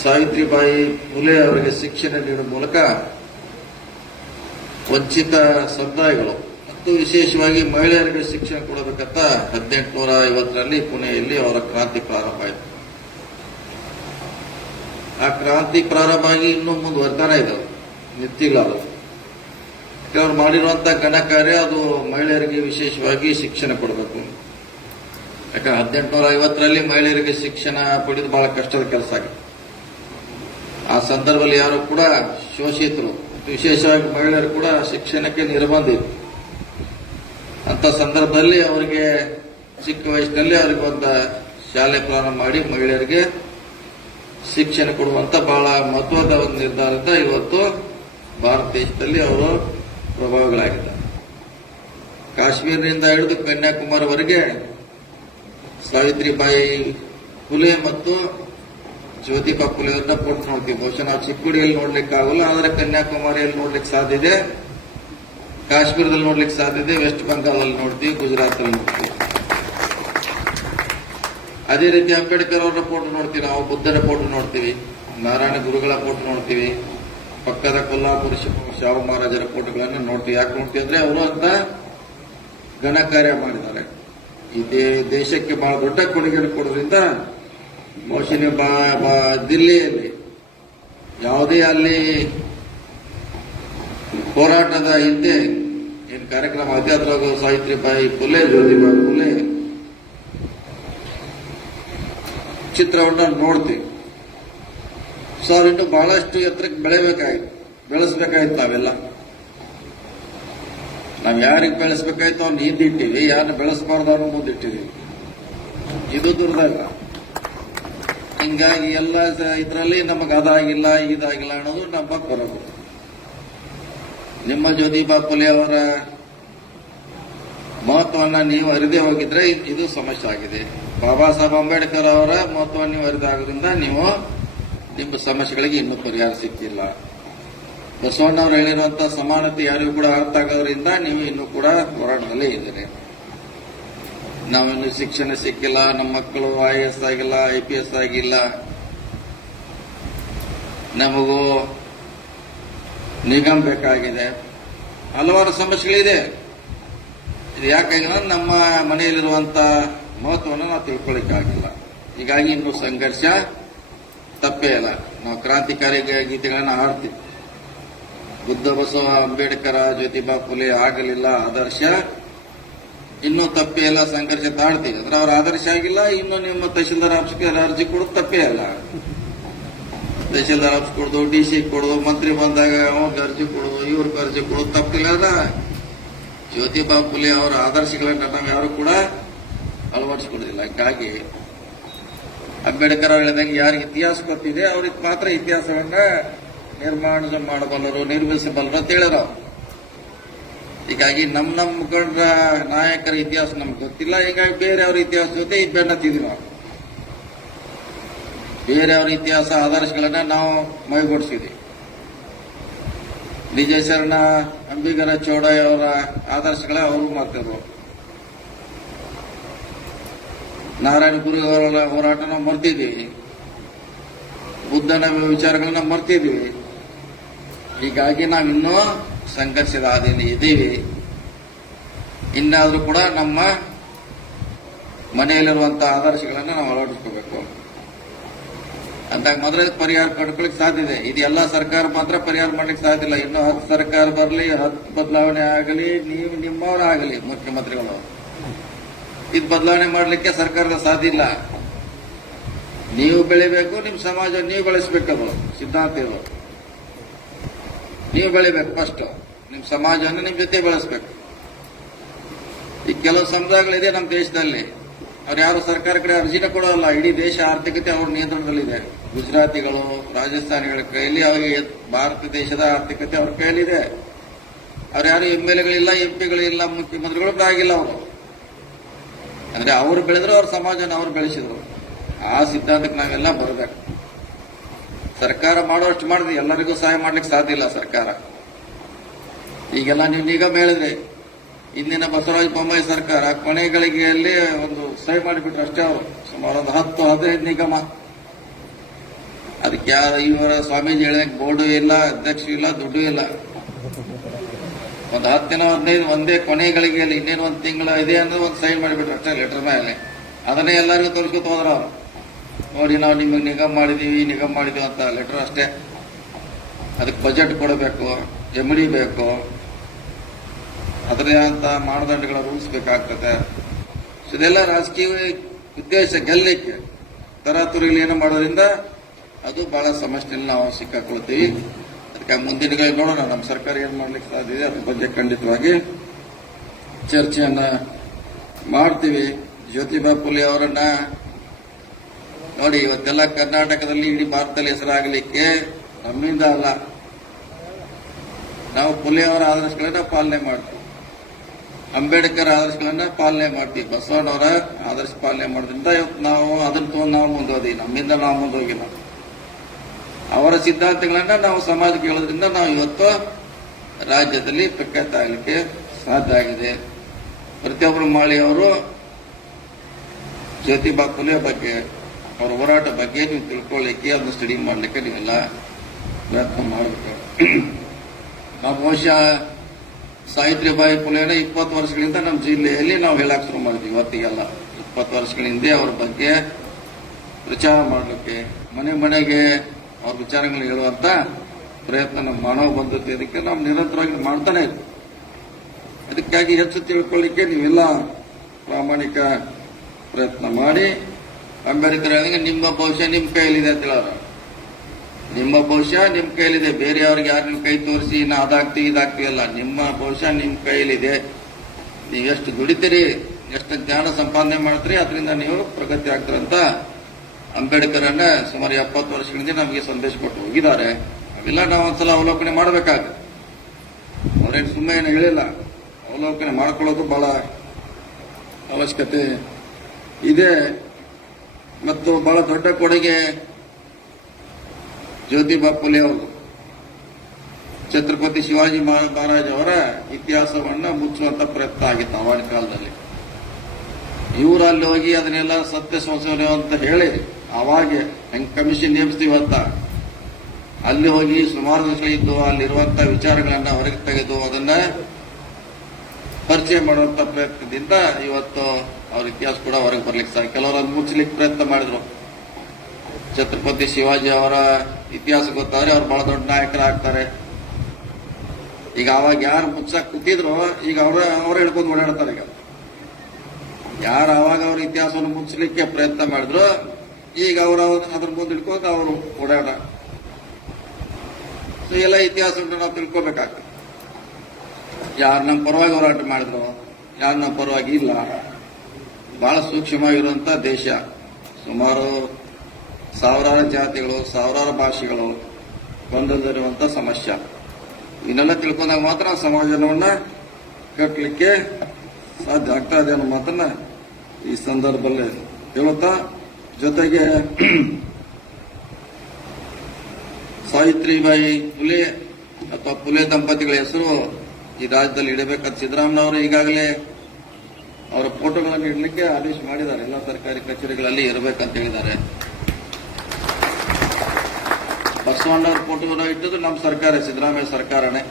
ಸಾವಿತ್ರಿಬಾಯಿ ಫುಲೆ ಅವರಿಗೆ ಶಿಕ್ಷಣ ನೀಡುವ ಮೂಲಕ ವಂಚಿತ ಸಮುದಾಯಗಳು ಮತ್ತು ವಿಶೇಷವಾಗಿ ಮಹಿಳೆಯರಿಗೆ ಶಿಕ್ಷಣ ಕೊಡಬೇಕಂತ 1850ರಲ್ಲಿ ಪುಣೆಯಲ್ಲಿ ಅವರ ಕ್ರಾಂತಿ ಪ್ರಾರಂಭ ಆಯಿತು. ಆ ಕ್ರಾಂತಿ ಪ್ರಾರಂಭ ಆಗಿ ಇನ್ನೂ ಮುಂದುವರ್ತಾನೆ ಇದ್ದಾವೆ ನಿತ್ಯಗಳು. ಅವರು ಮಾಡಿರುವಂತಹ ಘನ ಕಾರ್ಯ ಅದು ಮಹಿಳೆಯರಿಗೆ ವಿಶೇಷವಾಗಿ ಶಿಕ್ಷಣ ಕೊಡಬೇಕು. ಯಾಕಂದ್ರೆ 1850ರಲ್ಲಿ ಮಹಿಳೆಯರಿಗೆ ಶಿಕ್ಷಣ ಪಡೆದು ಬಹಳ ಕಷ್ಟದ ಕೆಲಸ ಆಗಿದೆ. ಆ ಸಂದರ್ಭದಲ್ಲಿ ಯಾರು ಕೂಡ ಶೋಷಿತರು, ವಿಶೇಷವಾಗಿ ಮಹಿಳೆಯರು ಕೂಡ ಶಿಕ್ಷಣಕ್ಕೆ ನಿರ್ಬಂಧ ಇತ್ತು. ಅಂತ ಸಂದರ್ಭದಲ್ಲಿ ಅವರಿಗೆ ಚಿಕ್ಕ ವಯಸ್ಸಿನಲ್ಲಿ ಅವರಿಗೆ ಒಂದು ಶಾಲೆ ಪ್ರಾರಂಭ ಮಾಡಿ ಮಹಿಳೆಯರಿಗೆ ಶಿಕ್ಷಣ ಕೊಡುವಂತ ಬಹಳ ಮಹತ್ವದ ಒಂದು ನಿರ್ಧಾರದಿಂದ ಇವತ್ತು ಭಾರತ ದೇಶದಲ್ಲಿ ಅವರು ಪ್ರಭಾವಗಳಾಗಿದ್ದಾರೆ. ಕಾಶ್ಮೀರದಿಂದ ಹಿಡಿದು ಕನ್ಯಾಕುಮಾರಿವರೆಗೆ ಸಾವಿತ್ರಿಬಾಯಿ ಫುಲೆ ಮತ್ತು ಜ್ಯೋತಿಬಾ ಫುಲೆ ಅವರನ್ನ ಫೋಟೋ ನೋಡ್ತೀವಿ. ಬಹುಶಃ ನಾವು ಚಿಕ್ಕುಡಿಯಲ್ಲಿ ನೋಡ್ಲಿಕ್ಕೆ ಆಗೋಲ್ಲ, ಆದರೆ ಕನ್ಯಾಕುಮಾರಿಯಲ್ಲಿ ನೋಡ್ಲಿಕ್ಕೆ ಸಾಧ್ಯ ಇದೆ, ಕಾಶ್ಮೀರದಲ್ಲಿ ನೋಡ್ಲಿಕ್ಕೆ ಸಾಧ್ಯ ಇದೆ, ವೆಸ್ಟ್ ಬೆಂಗಾಲಲ್ಲಿ ನೋಡ್ತೀವಿ, ಗುಜರಾತಲ್ಲಿ ನೋಡ್ತೀವಿ. ಅದೇ ರೀತಿ ಅಂಬೇಡ್ಕರ್ ಅವರ ಫೋಟೋ ನೋಡ್ತೀವಿ, ನಾವು ಬುದ್ಧರ ಫೋಟೋ ನೋಡ್ತೀವಿ, ನಾರಾಯಣ ಗುರುಗಳ ಫೋಟೋ ನೋಡ್ತೀವಿ, ಪಕ್ಕದ ಕೊಲ್ಲಾಪುರ ಶಾಹು ಮಹಾರಾಜರ ಫೋಟೋಗಳನ್ನು ನೋಡ್ತೀವಿ. ಯಾಕೆ ನೋಡ್ತೀವಿ ಅಂದ್ರೆ ಅವರು ಅಂತ ಘನ ಕಾರ್ಯ ಮಾಡಿದ್ದಾರೆ. ಈ ದೇಶಕ್ಕೆ ಬಹಳ ದೊಡ್ಡ ಕೊಡುಗೆಯನ್ನು ಕೊಡೋದ್ರಿಂದ ಬಹುಶಃ ದಿಲ್ಲಿಯಲ್ಲಿ ಯಾವುದೇ ಅಲ್ಲಿ ಹೋರಾಟದ ಹಿಂದೆ ಏನು ಕಾರ್ಯಕ್ರಮ ಆಗಿದೆ ಅದ್ರಾಗ ಸಾವಿತ್ರಿಬಾಯಿ ಫುಲೆ, ಜ್ಯೋತಿಬಾ ಫುಲೆ ಚಿತ್ರವನ್ನು ನೋಡ್ತೀವಿ. ಸೊ ಅವ್ರಿನ್ನೂ ಬಹಳಷ್ಟು ಎತ್ತರಕ್ಕೆ ಬೆಳೆಸಬೇಕಾಗಿತ್ತು. ನಾವೆಲ್ಲ ನಾವು ಯಾರಿಗೆ ಬೆಳೆಸಬೇಕಾಯ್ತು ಅವ್ನು ಹಿಂದಿಟ್ಟಿವಿ, ಯಾರನ್ನ ಬೆಳೆಸಬಾರ್ದು ಅವ್ರನ್ನ ಮುಂದಿಟ್ಟಿದೀವಿ. ಇದು ದುರ್ದೈವ. ಹಿಂಗಾಗಿ ಎಲ್ಲ ಇದರಲ್ಲಿ ನಮಗೆ ಅದಾಗಿಲ್ಲ ಇದಾಗಿಲ್ಲ ಅನ್ನೋದು ನಮ್ಮ ಕೊರಗು. ನಿಮ್ಮ ಜ್ಯೋತಿಬಾ ಫುಲೆ ಅವರ ಮಹತ್ವವನ್ನು ನೀವು ಅರಿದೇ ಹೋಗಿದ್ರೆ ಇದು ಸಮಸ್ಯೆ ಆಗಿದೆ. ಬಾಬಾ ಸಾಹೇಬ್ ಅಂಬೇಡ್ಕರ್ ಅವರ ಮಹತ್ವವನ್ನು ನೀವು ಅರಿದಾಗೋದ್ರಿಂದ ನೀವು ನಿಮ್ಮ ಸಮಸ್ಯೆಗಳಿಗೆ ಇನ್ನೂ ಪರಿಹಾರ ಸಿಕ್ಕಿಲ್ಲ. ಬಸವಣ್ಣವರು ಹೇಳಿರುವಂತಹ ಸಮಾನತೆ ಯಾರಿಗೂ ಕೂಡ ಅರ್ಥ ಆಗೋದ್ರಿಂದ ನೀವು ಇನ್ನೂ ಕೂಡ ಹೋರಾಟದಲ್ಲೇ ಇದ್ದೀರಿ. ನಾವಿನ್ನು ಶಿಕ್ಷಣ ಸಿಕ್ಕಿಲ್ಲ, ನಮ್ಮ ಮಕ್ಕಳು IAS ಆಗಿಲ್ಲ, IPS ಆಗಿಲ್ಲ, ನಮಗೂ ನಿಗಮ ಬೇಕಾಗಿದೆ, ಹಲವಾರು ಸಮಸ್ಯೆಗಳಿದೆ. ಇದು ಯಾಕಾಗಿಲ್ಲ, ನಮ್ಮ ಮನೆಯಲ್ಲಿರುವಂತ ಮಹತ್ವವನ್ನು ನಾವು ತಿಳ್ಕೊಳ್ಳಿಕ್ಕಾಗಿಲ್ಲ. ಹೀಗಾಗಿ ಇನ್ನು ಸಂಘರ್ಷ ತಪ್ಪೇ ಇಲ್ಲ. ನಾವು ಕ್ರಾಂತಿಕಾರಿ ಗೀತೆಗಳನ್ನು ಹಾಡ್ತೀವಿ. ಬುದ್ಧ, ಬಸವ, ಅಂಬೇಡ್ಕರ, ಜ್ಯೋತಿಬಾ ಫುಲೆ ಆಗಲಿಲ್ಲ ಆದರ್ಶ, ಇನ್ನೂ ತಪ್ಪೇ ಇಲ್ಲ, ಸಂಘರ್ಷ ತಾಳ್ತೀವಿ. ಅಂದ್ರೆ ಅವ್ರ ಆದರ್ಶ ಆಗಿಲ್ಲ, ಇನ್ನು ನಿಮ್ಮ ತಹಶೀಲ್ದಾರ್ ಆಫೀಸ್ಗೆ ಅರ್ಜಿ ಕೊಡೋದು ತಪ್ಪೇ ಅಲ್ಲ. ತಹಶೀಲ್ದಾರ್ ಆಫೀಸ್ ಕೊಡೋದು, DC ಕೊಡೋದು, ಮಂತ್ರಿ ಬಂದಾಗ ಅವಾಗ ಅರ್ಜಿ ಕೊಡೋದು, ಇವ್ರಿಗೆ ಅರ್ಜಿ ಕೊಡೋದು ತಪ್ಪಿಲ್ಲ. ಜ್ಯೋತಿಬಾ ಫುಲೆ ಅವರ ಆದರ್ಶಗಳನ್ನ ನಾವು ಯಾರು ಕೂಡ ಅಳವಡಿಸಿಕೊಳ್ಳುವುದಿಲ್ಲ. ಹೀಗಾಗಿ ಅಂಬೇಡ್ಕರ್ ಅವರು ಹೇಳಿದಂಗೆ ಯಾರಿಗೆ ಇತಿಹಾಸ ಗೊತ್ತಿದೆ ಅವ್ರಿಗೆ ಮಾತ್ರ ಇತಿಹಾಸವನ್ನ ನಿರ್ಮಾಣ ಮಾಡಬಲ್ಲರು, ನಿರ್ಮಿಸಬಲ್ಲರು ಅಂತ ಹೇಳಿದ್ರು. ಹೀಗಾಗಿ ನಮ್ಮ ಮುಖಂಡರ ನಾಯಕರ ಇತಿಹಾಸ ನಮ್ಗೆ ಗೊತ್ತಿಲ್ಲ. ಹೀಗಾಗಿ ಬೇರೆಯವ್ರ ಇತಿಹಾಸ ಜೊತೆ ಈ ಬೆನ್ನತ್ತಿದ್ವಿ ನಾವು. ಬೇರೆಯವ್ರ ಇತಿಹಾಸ ಆದರ್ಶಗಳನ್ನ ನಾವು ಮೈಗೂಡಿಸಿದ್ವಿ. ವಿಜಯ ಶರಣ ಅಂಬಿಗರ ಚೌಡಯ್ಯ ಅವರ ಆದರ್ಶಗಳ ಅವರು ಮಾಡ್ತಿದ್ರು. ನಾರಾಯಣ ಗುರು ಅವರ ಹೋರಾಟನ ಮರ್ತಿದ್ದೀವಿ. ಬುದ್ಧನ ವಿಚಾರಗಳನ್ನ ಮರ್ತಿದ್ದೀವಿ. ಹೀಗಾಗಿ ನಾವಿನ್ನೂ ಸಂಘರ್ಷದ ಹಾದಿಯಲ್ಲಿ ಇದ್ದೀವಿ. ಇನ್ನಾದ್ರೂ ಕೂಡ ನಮ್ಮ ಮನೆಯಲ್ಲಿರುವಂತಹ ಆದರ್ಶಗಳನ್ನ ನಾವು ಅಳವಡಿಸ್ಕೋಬೇಕು. ಅಂದಾಗ ಮಾತ್ರ ಪರಿಹಾರ ಪಡ್ಕೊಳ್ಳಿಕ್ಕೆ ಸಾಧ್ಯ ಇದೆ. ಇದೆಲ್ಲ ಸರ್ಕಾರ ಮಾತ್ರ ಪರಿಹಾರ ಮಾಡ್ಲಿಕ್ಕೆ ಸಾಧ್ಯ ಇಲ್ಲ. ಇನ್ನು 10 ಸರ್ಕಾರ ಬರಲಿ, 10 ಬದಲಾವಣೆ ಆಗಲಿ, ನೀವು ನಿಮ್ಮವರಾಗಲಿ ಮುಖ್ಯಮಂತ್ರಿಗಳು, ಇದು ಬದಲಾವಣೆ ಮಾಡಲಿಕ್ಕೆ ಸರ್ಕಾರದ ಸಾಧ್ಯ ಇಲ್ಲ. ನೀವು ಬೆಳಿಬೇಕು, ನಿಮ್ಮ ಸಮಾಜ ನೀವು ಬೆಳೆಸಬೇಕದು ಸಿದ್ಧಾಂತ ಇದು. ನೀವು ಬೆಳಿಬೇಕು ಫಸ್ಟ್, ನಿಮ್ಮ ಸಮಾಜವನ್ನು ನಿಮ್ಮ ಜೊತೆ ಬೆಳೆಸಬೇಕು. ಈ ಕೆಲವು ಸಮುದಾಯಗಳಿದೆ ನಮ್ಮ ದೇಶದಲ್ಲಿ, ಅವ್ರು ಯಾರು ಸರ್ಕಾರ ಕಡೆ ಅರ್ಜಿನ ಕೊಡೋಲ್ಲ. ಇಡೀ ದೇಶ ಆರ್ಥಿಕತೆ ಅವ್ರ ನಿಯಂತ್ರಣದಲ್ಲಿದೆ. ಗುಜರಾತಿಗಳು, ರಾಜಸ್ಥಾನಿಗಳ ಕೈಯಲ್ಲಿ ಅವರಿಗೆ ಭಾರತ ದೇಶದ ಆರ್ಥಿಕತೆ ಅವ್ರ ಕೈಯಲ್ಲಿದೆ. ಅವ್ರು ಯಾರು MLAಗಳಿಲ್ಲ, MP ಗಳಿಲ್ಲ, ಮುಖ್ಯಮಂತ್ರಿಗಳು ಆಗಿಲ್ಲ. ಅವರು ಅಂದ್ರೆ ಅವ್ರು ಬೆಳೆದ್ರು, ಅವ್ರ ಸಮಾಜನ ಅವ್ರು ಬೆಳೆಸಿದ್ರು. ಆ ಸಿದ್ಧಾಂತಕ್ಕೆ ನಾವೆಲ್ಲ ಬರಬೇಕು. ಸರ್ಕಾರ ಮಾಡುವಷ್ಟು ಮಾಡಿದ್ರೆ ಎಲ್ಲರಿಗೂ ಸಹಾಯ ಮಾಡ್ಲಿಕ್ಕೆ ಸಾಧ್ಯ ಇಲ್ಲ ಸರ್ಕಾರ. ಈಗೆಲ್ಲ ನೀವು ನಿಗಮ ಹೇಳಿದ್ರೆ, ಇಂದಿನ ಬಸವರಾಜ ಬೊಮ್ಮಾಯಿ ಸರ್ಕಾರ ಕೊನೆ ಗಳಿಗೆಯಲ್ಲಿ ಒಂದು ಸಹಿ ಮಾಡಿಬಿಟ್ರು ಅಷ್ಟೇ. ಅವರು ಸುಮಾರು ಒಂದು 10-15 ನಿಗಮ. ಅದಕ್ಕೆ ಇವರ ಸ್ವಾಮೀಜಿ ಹೇಳಿದಂಗೆ ಬೋರ್ಡು ಇಲ್ಲ, ಅಧ್ಯಕ್ಷ ಇಲ್ಲ, ದುಡ್ಡು ಇಲ್ಲ. ಒಂದು 10 ದಿನ 15 ಒಂದೇ ಕೊನೆ ಗಳಿಗೆಯಲ್ಲಿ ಇನ್ನೇನು ಒಂದು ತಿಂಗಳ ಇದೆ ಅಂದ್ರೆ ಒಂದು ಸಹಿ ಮಾಡಿಬಿಟ್ರು ಅಷ್ಟೇ ಲೆಟರ್ ಮೇಲೆ. ಅದನ್ನೇ ಎಲ್ಲರಿಗೂ ತೋರಿಸ್ಕೊತ ಹೋದ್ರ ಅವ್ರು. ನೋಡಿ ನಾವು ನಿಮಗೆ ನಿಗಮ ಮಾಡಿದೀವಿ ಅಂತ ಲೆಟರ್ ಅಷ್ಟೇ. ಅದಕ್ಕೆ ಬಜೆಟ್ ಕೊಡಬೇಕು, MD ಬೇಕು, ಅದರೇ ಅಂತ ಮಾನದಂಡಗಳ ರೂಲ್ಸ್ ಬೇಕಾಗ್ತದೆ. ಇದೆಲ್ಲ ರಾಜಕೀಯ ಉದ್ದೇಶ ಗೆಲ್ಲಲಿಕ್ಕೆ ತರಾತುರಿಗಳು ಏನೋ ಮಾಡೋದ್ರಿಂದ ಅದು ಬಹಳ ಸಮಸ್ಯೆಯಲ್ಲಿ ನಾವು ಸಿಕ್ಕಾಕೊಳ್ತೀವಿ. ಅದಕ್ಕೆ ಮುಂದಿನ ನೋಡೋಣ ನಮ್ಮ ಸರ್ಕಾರ ಏನ್ ಮಾಡ್ಲಿಕ್ಕೆ ಸಾಧ್ಯ ಇದೆ ಅದ್ರ ಬಗ್ಗೆ ಖಂಡಿತವಾಗಿ ಚರ್ಚೆಯನ್ನ ಮಾಡ್ತೀವಿ. ಜ್ಯೋತಿಬಾ ಫುಲೆ ಅವರನ್ನ ನೋಡಿ, ಇವತ್ತೆಲ್ಲ ಕರ್ನಾಟಕದಲ್ಲಿ ಇಡೀ ಭಾರತದಲ್ಲಿ ಹೆಸರಾಗಲಿಕ್ಕೆ ನಮ್ಮಿಂದ ಅಲ್ಲ, ನಾವು ಫುಲೆ ಅವರ ಆದರ್ಶಗಳನ್ನ ಪಾಲನೆ ಮಾಡ್ತೀವಿ, ಅಂಬೇಡ್ಕರ್ ಆದರ್ಶಗಳನ್ನ ಪಾಲನೆ ಮಾಡ್ತೀವಿ, ಬಸವಣ್ಣವರ ಆದರ್ಶ ಪಾಲನೆ ಮಾಡೋದ್ರಿಂದ ಇವತ್ತು ನಾವು ಅದನ್ನ ತಗೊಂಡು ನಾವು ಮುಂದೋದಿ, ನಮ್ಮಿಂದ ನಾವು ಮುಂದೋಗಿಲ್ಲ. ಅವರ ಸಿದ್ಧಾಂತಗಳನ್ನ ನಾವು ಸಮಾಜಕ್ಕೆ ಹೇಳೋದ್ರಿಂದ ನಾವು ಇವತ್ತು ರಾಜ್ಯದಲ್ಲಿ ಪ್ರಖ್ಯಾತ ಆಗಲಿಕ್ಕೆ ಸಾಧ್ಯ ಆಗಿದೆ. ಪ್ರತಿಯೊಬ್ಬರು ಮಾಳಿಯವರು ಜ್ಯೋತಿಬಾ ಫುಲೆ ಬಗ್ಗೆ, ಅವರ ಹೋರಾಟ ಬಗ್ಗೆ ನೀವು ತಿಳ್ಕೊಳ್ಳಿಕ್ಕೆ, ಅದನ್ನ ಸ್ಟಡಿ ಮಾಡಲಿಕ್ಕೆ ನೀವೆಲ್ಲ ಪ್ರಯತ್ನ ಮಾಡಬೇಕು. ನಾವು ಬಹುಶಃ ಸಾವಿತ್ರಿಬಾಯಿ ಫುಲೆನ 20 ವರ್ಷಗಳಿಂದ ನಮ್ಮ ಜಿಲ್ಲೆಯಲ್ಲಿ ನಾವು ಹೇಳಕ್ ಶುರು ಮಾಡಿದ್ವಿ. ಇವತ್ತಿಗೆಲ್ಲ 20 ವರ್ಷಗಳ ಹಿಂದೆ ಅವ್ರ ಬಗ್ಗೆ ಪ್ರಚಾರ ಮಾಡಲಿಕ್ಕೆ, ಮನೆ ಮನೆಗೆ ಅವ್ರ ವಿಚಾರಗಳನ್ನ ಹೇಳುವಂತ ಪ್ರಯತ್ನ ನಮ್ಮ ಮಾನವ ಬಂಧುತ್ತೆ. ಅದಕ್ಕೆ ನಾವು ನಿರಂತರವಾಗಿ ಮಾಡ್ತಾನೆ ಇದ್ವಿ. ಅದಕ್ಕಾಗಿ ಹೆಚ್ಚು ತಿಳ್ಕೊಳ್ಳಿಕ್ಕೆ ನೀವೆಲ್ಲ ಪ್ರಾಮಾಣಿಕ ಪ್ರಯತ್ನ ಮಾಡಿ. ಅಂಬೇಡ್ಕರ್ ಹೇಳಿದಂಗೆ ನಿಮ್ಮ ಭವಿಷ್ಯ ನಿಮ್ಮ ಕೈಯಲ್ಲಿದೆ ಅಂತ ಹೇಳೋರು. ನಿಮ್ಮ ಭವಿಷ್ಯ ನಿಮ್ಮ ಕೈಯಲ್ಲಿದೆ. ಬೇರೆಯವ್ರಿಗೆ ಯಾರು ನಿಮ್ಮ ಕೈ ತೋರಿಸಿ ನಾ ಅದಾಗ್ತೀವಿ ಇದಾಗ್ತೀವಲ್ಲ, ನಿಮ್ಮ ಭವಿಷ್ಯ ನಿಮ್ಮ ಕೈಯಲ್ಲಿದೆ. ನೀವೆಷ್ಟು ದುಡಿತೀರಿ, ಎಷ್ಟು ಜ್ಞಾನ ಸಂಪಾದನೆ ಮಾಡ್ತೀರಿ, ಅದರಿಂದ ನೀವು ಪ್ರಗತಿ ಆಗ್ತೀರಂತ ಅಂಬೇಡ್ಕರ್ ಅನ್ನ ಸುಮಾರು 70 ವರ್ಷಗಳಿಂದ ನಮಗೆ ಸಂದೇಶ ಕೊಟ್ಟು ಹೋಗಿದ್ದಾರೆ. ಅವೆಲ್ಲ ನಾವು ಒಂದ್ಸಲ ಅವಲೋಕನೆ ಮಾಡಬೇಕಾಗುತ್ತೆ. ಅವ್ರೇನು ಸುಮ್ಮನೆ ಏನು ಹೇಳಿಲ್ಲ, ಅವಲೋಕನೆ ಮಾಡ್ಕೊಳ್ಳೋದು ಬಹಳ ಅವಶ್ಯಕತೆ ಇದೆ. ಮತ್ತು ಬಹಳ ದೊಡ್ಡ ಕೊಡುಗೆ ಜ್ಯೋತಿಬಾ ಫುಲೆ ಅವರು ಛತ್ರಪತಿ ಶಿವಾಜಿ ಮಹಾರಾಜ್ ಅವರ ಇತಿಹಾಸವನ್ನ ಮುಚ್ಚುವಂತ ಪ್ರಯತ್ನ ಆಗಿತ್ತು ಆವಾಗಿನ ಕಾಲದಲ್ಲಿ. ಇವರು ಅಲ್ಲಿ ಹೋಗಿ ಅದನ್ನೆಲ್ಲ ಸತ್ಯ ಸಂಶೋಧನೆ ಅಂತ ಹೇಳಿ ಅವಾಗ ಹೆಂಗ್ ಕಮಿಷನ್ ನೇಮಿಸ್ತೀವಿ ಅಂತ ಅಲ್ಲಿ ಹೋಗಿ ಸುಮಾರು ವರ್ಷ ಇದ್ದು ಅಲ್ಲಿರುವಂತಹ ವಿಚಾರಗಳನ್ನ ಹೊರಗೆ ತೆಗೆದು ಅದನ್ನ ಪರಿಚಯ ಮಾಡುವಂತ ಪ್ರಯತ್ನದಿಂದ ಇವತ್ತು ಅವ್ರ ಇತಿಹಾಸ ಕೂಡ ಹೊರಗೆ ಬರ್ಲಿಕ್ಕೆ ಸಾಧ್ಯ. ಕೆಲವರು ಅದನ್ನ ಮುಚ್ಚಲಿಕ್ಕೆ ಪ್ರಯತ್ನ ಮಾಡಿದ್ರು. ಛತ್ರಪತಿ ಶಿವಾಜಿ ಅವರ ಇತಿಹಾಸ ಗೊತ್ತಾದ್ರೆ ಅವ್ರು ಬಹಳ ದೊಡ್ಡ ನಾಯಕರಾಗ್ತಾರೆ. ಈಗ ಅವಾಗ ಯಾರು ಮುಚ್ಚಕ್ ಕೂತಿದ್ರು ಈಗ ಅವ್ರ ಹಿಡ್ಕೊಂಡು ಓಡಾಡ್ತಾರೆ. ಈಗ ಯಾರು ಅವಾಗ ಅವ್ರ ಇತಿಹಾಸವನ್ನು ಮುಚ್ಚಲಿಕ್ಕೆ ಪ್ರಯತ್ನ ಮಾಡಿದ್ರು ಈಗ ಅವರು ಅದ್ರ ಮುಂದೆ ಹಿಡ್ಕೊಂಡು ಅವರು ಓಡಾಡ. ಸೊ ಎಲ್ಲ ಇತಿಹಾಸವನ್ನು ನಾವು ತಿಳ್ಕೋಬೇಕಾಗ್ತದೆ. ಯಾರು ನಮ್ಮ ಪರವಾಗಿ ಹೋರಾಟ ಮಾಡಿದ್ರು, ಯಾರು ನಮ್ಮ ಪರವಾಗಿ ಇಲ್ಲ. ಬಹಳ ಸೂಕ್ಷ್ಮವಾಗಿರುವಂತ ದೇಶ. ಸುಮಾರು ಸಾವಿರಾರು ಜಾತಿಗಳು, ಸಾವಿರಾರು ಭಾಷೆಗಳು ಗೊಂದಲದಲ್ಲಿರುವಂತ ಸಮಸ್ಯೆ. ಇನ್ನೆಲ್ಲ ತಿಳ್ಕೊಂಡಾಗ ಮಾತ್ರ ಸಮಾಜವನ್ನ ಕಟ್ಟಲಿಕ್ಕೆ ಸಾಧ್ಯ ಆಗ್ತಾ ಇದೆ ಅನ್ನೋ ಮಾತನ್ನ ಈ ಸಂದರ್ಭದಲ್ಲಿ ಹೇಳುತ್ತಾ, ಜೊತೆಗೆ ಸಾವಿತ್ರಿಬಾಯಿ ಫುಲೆ ಅಥವಾ ಫುಲೆ ದಂಪತಿಗಳ ಹೆಸರು ಈ ರಾಜ್ಯದಲ್ಲಿ ಇಡಬೇಕಂತ ಸಿದ್ದರಾಮಯ್ಯನವರು ಈಗಾಗಲೇ ಅವರ ಫೋಟೋಗಳನ್ನು ಇಡಲಿಕ್ಕೆ ಆದೇಶ ಮಾಡಿದ್ದಾರೆ. ಎಲ್ಲ ಸರ್ಕಾರಿ ಕಚೇರಿಗಳಲ್ಲಿ ಇರಬೇಕಂತ ಹೇಳಿದ್ದಾರೆ. ಬಸವಣ್ಣವ್ರ ಫೋಟೋವನ್ನು ಇಟ್ಟದ್ದು ನಮ್ಮ ಸರ್ಕಾರ, ಸಿದ್ದರಾಮಯ್ಯ ಸರ್ಕಾರನೇ.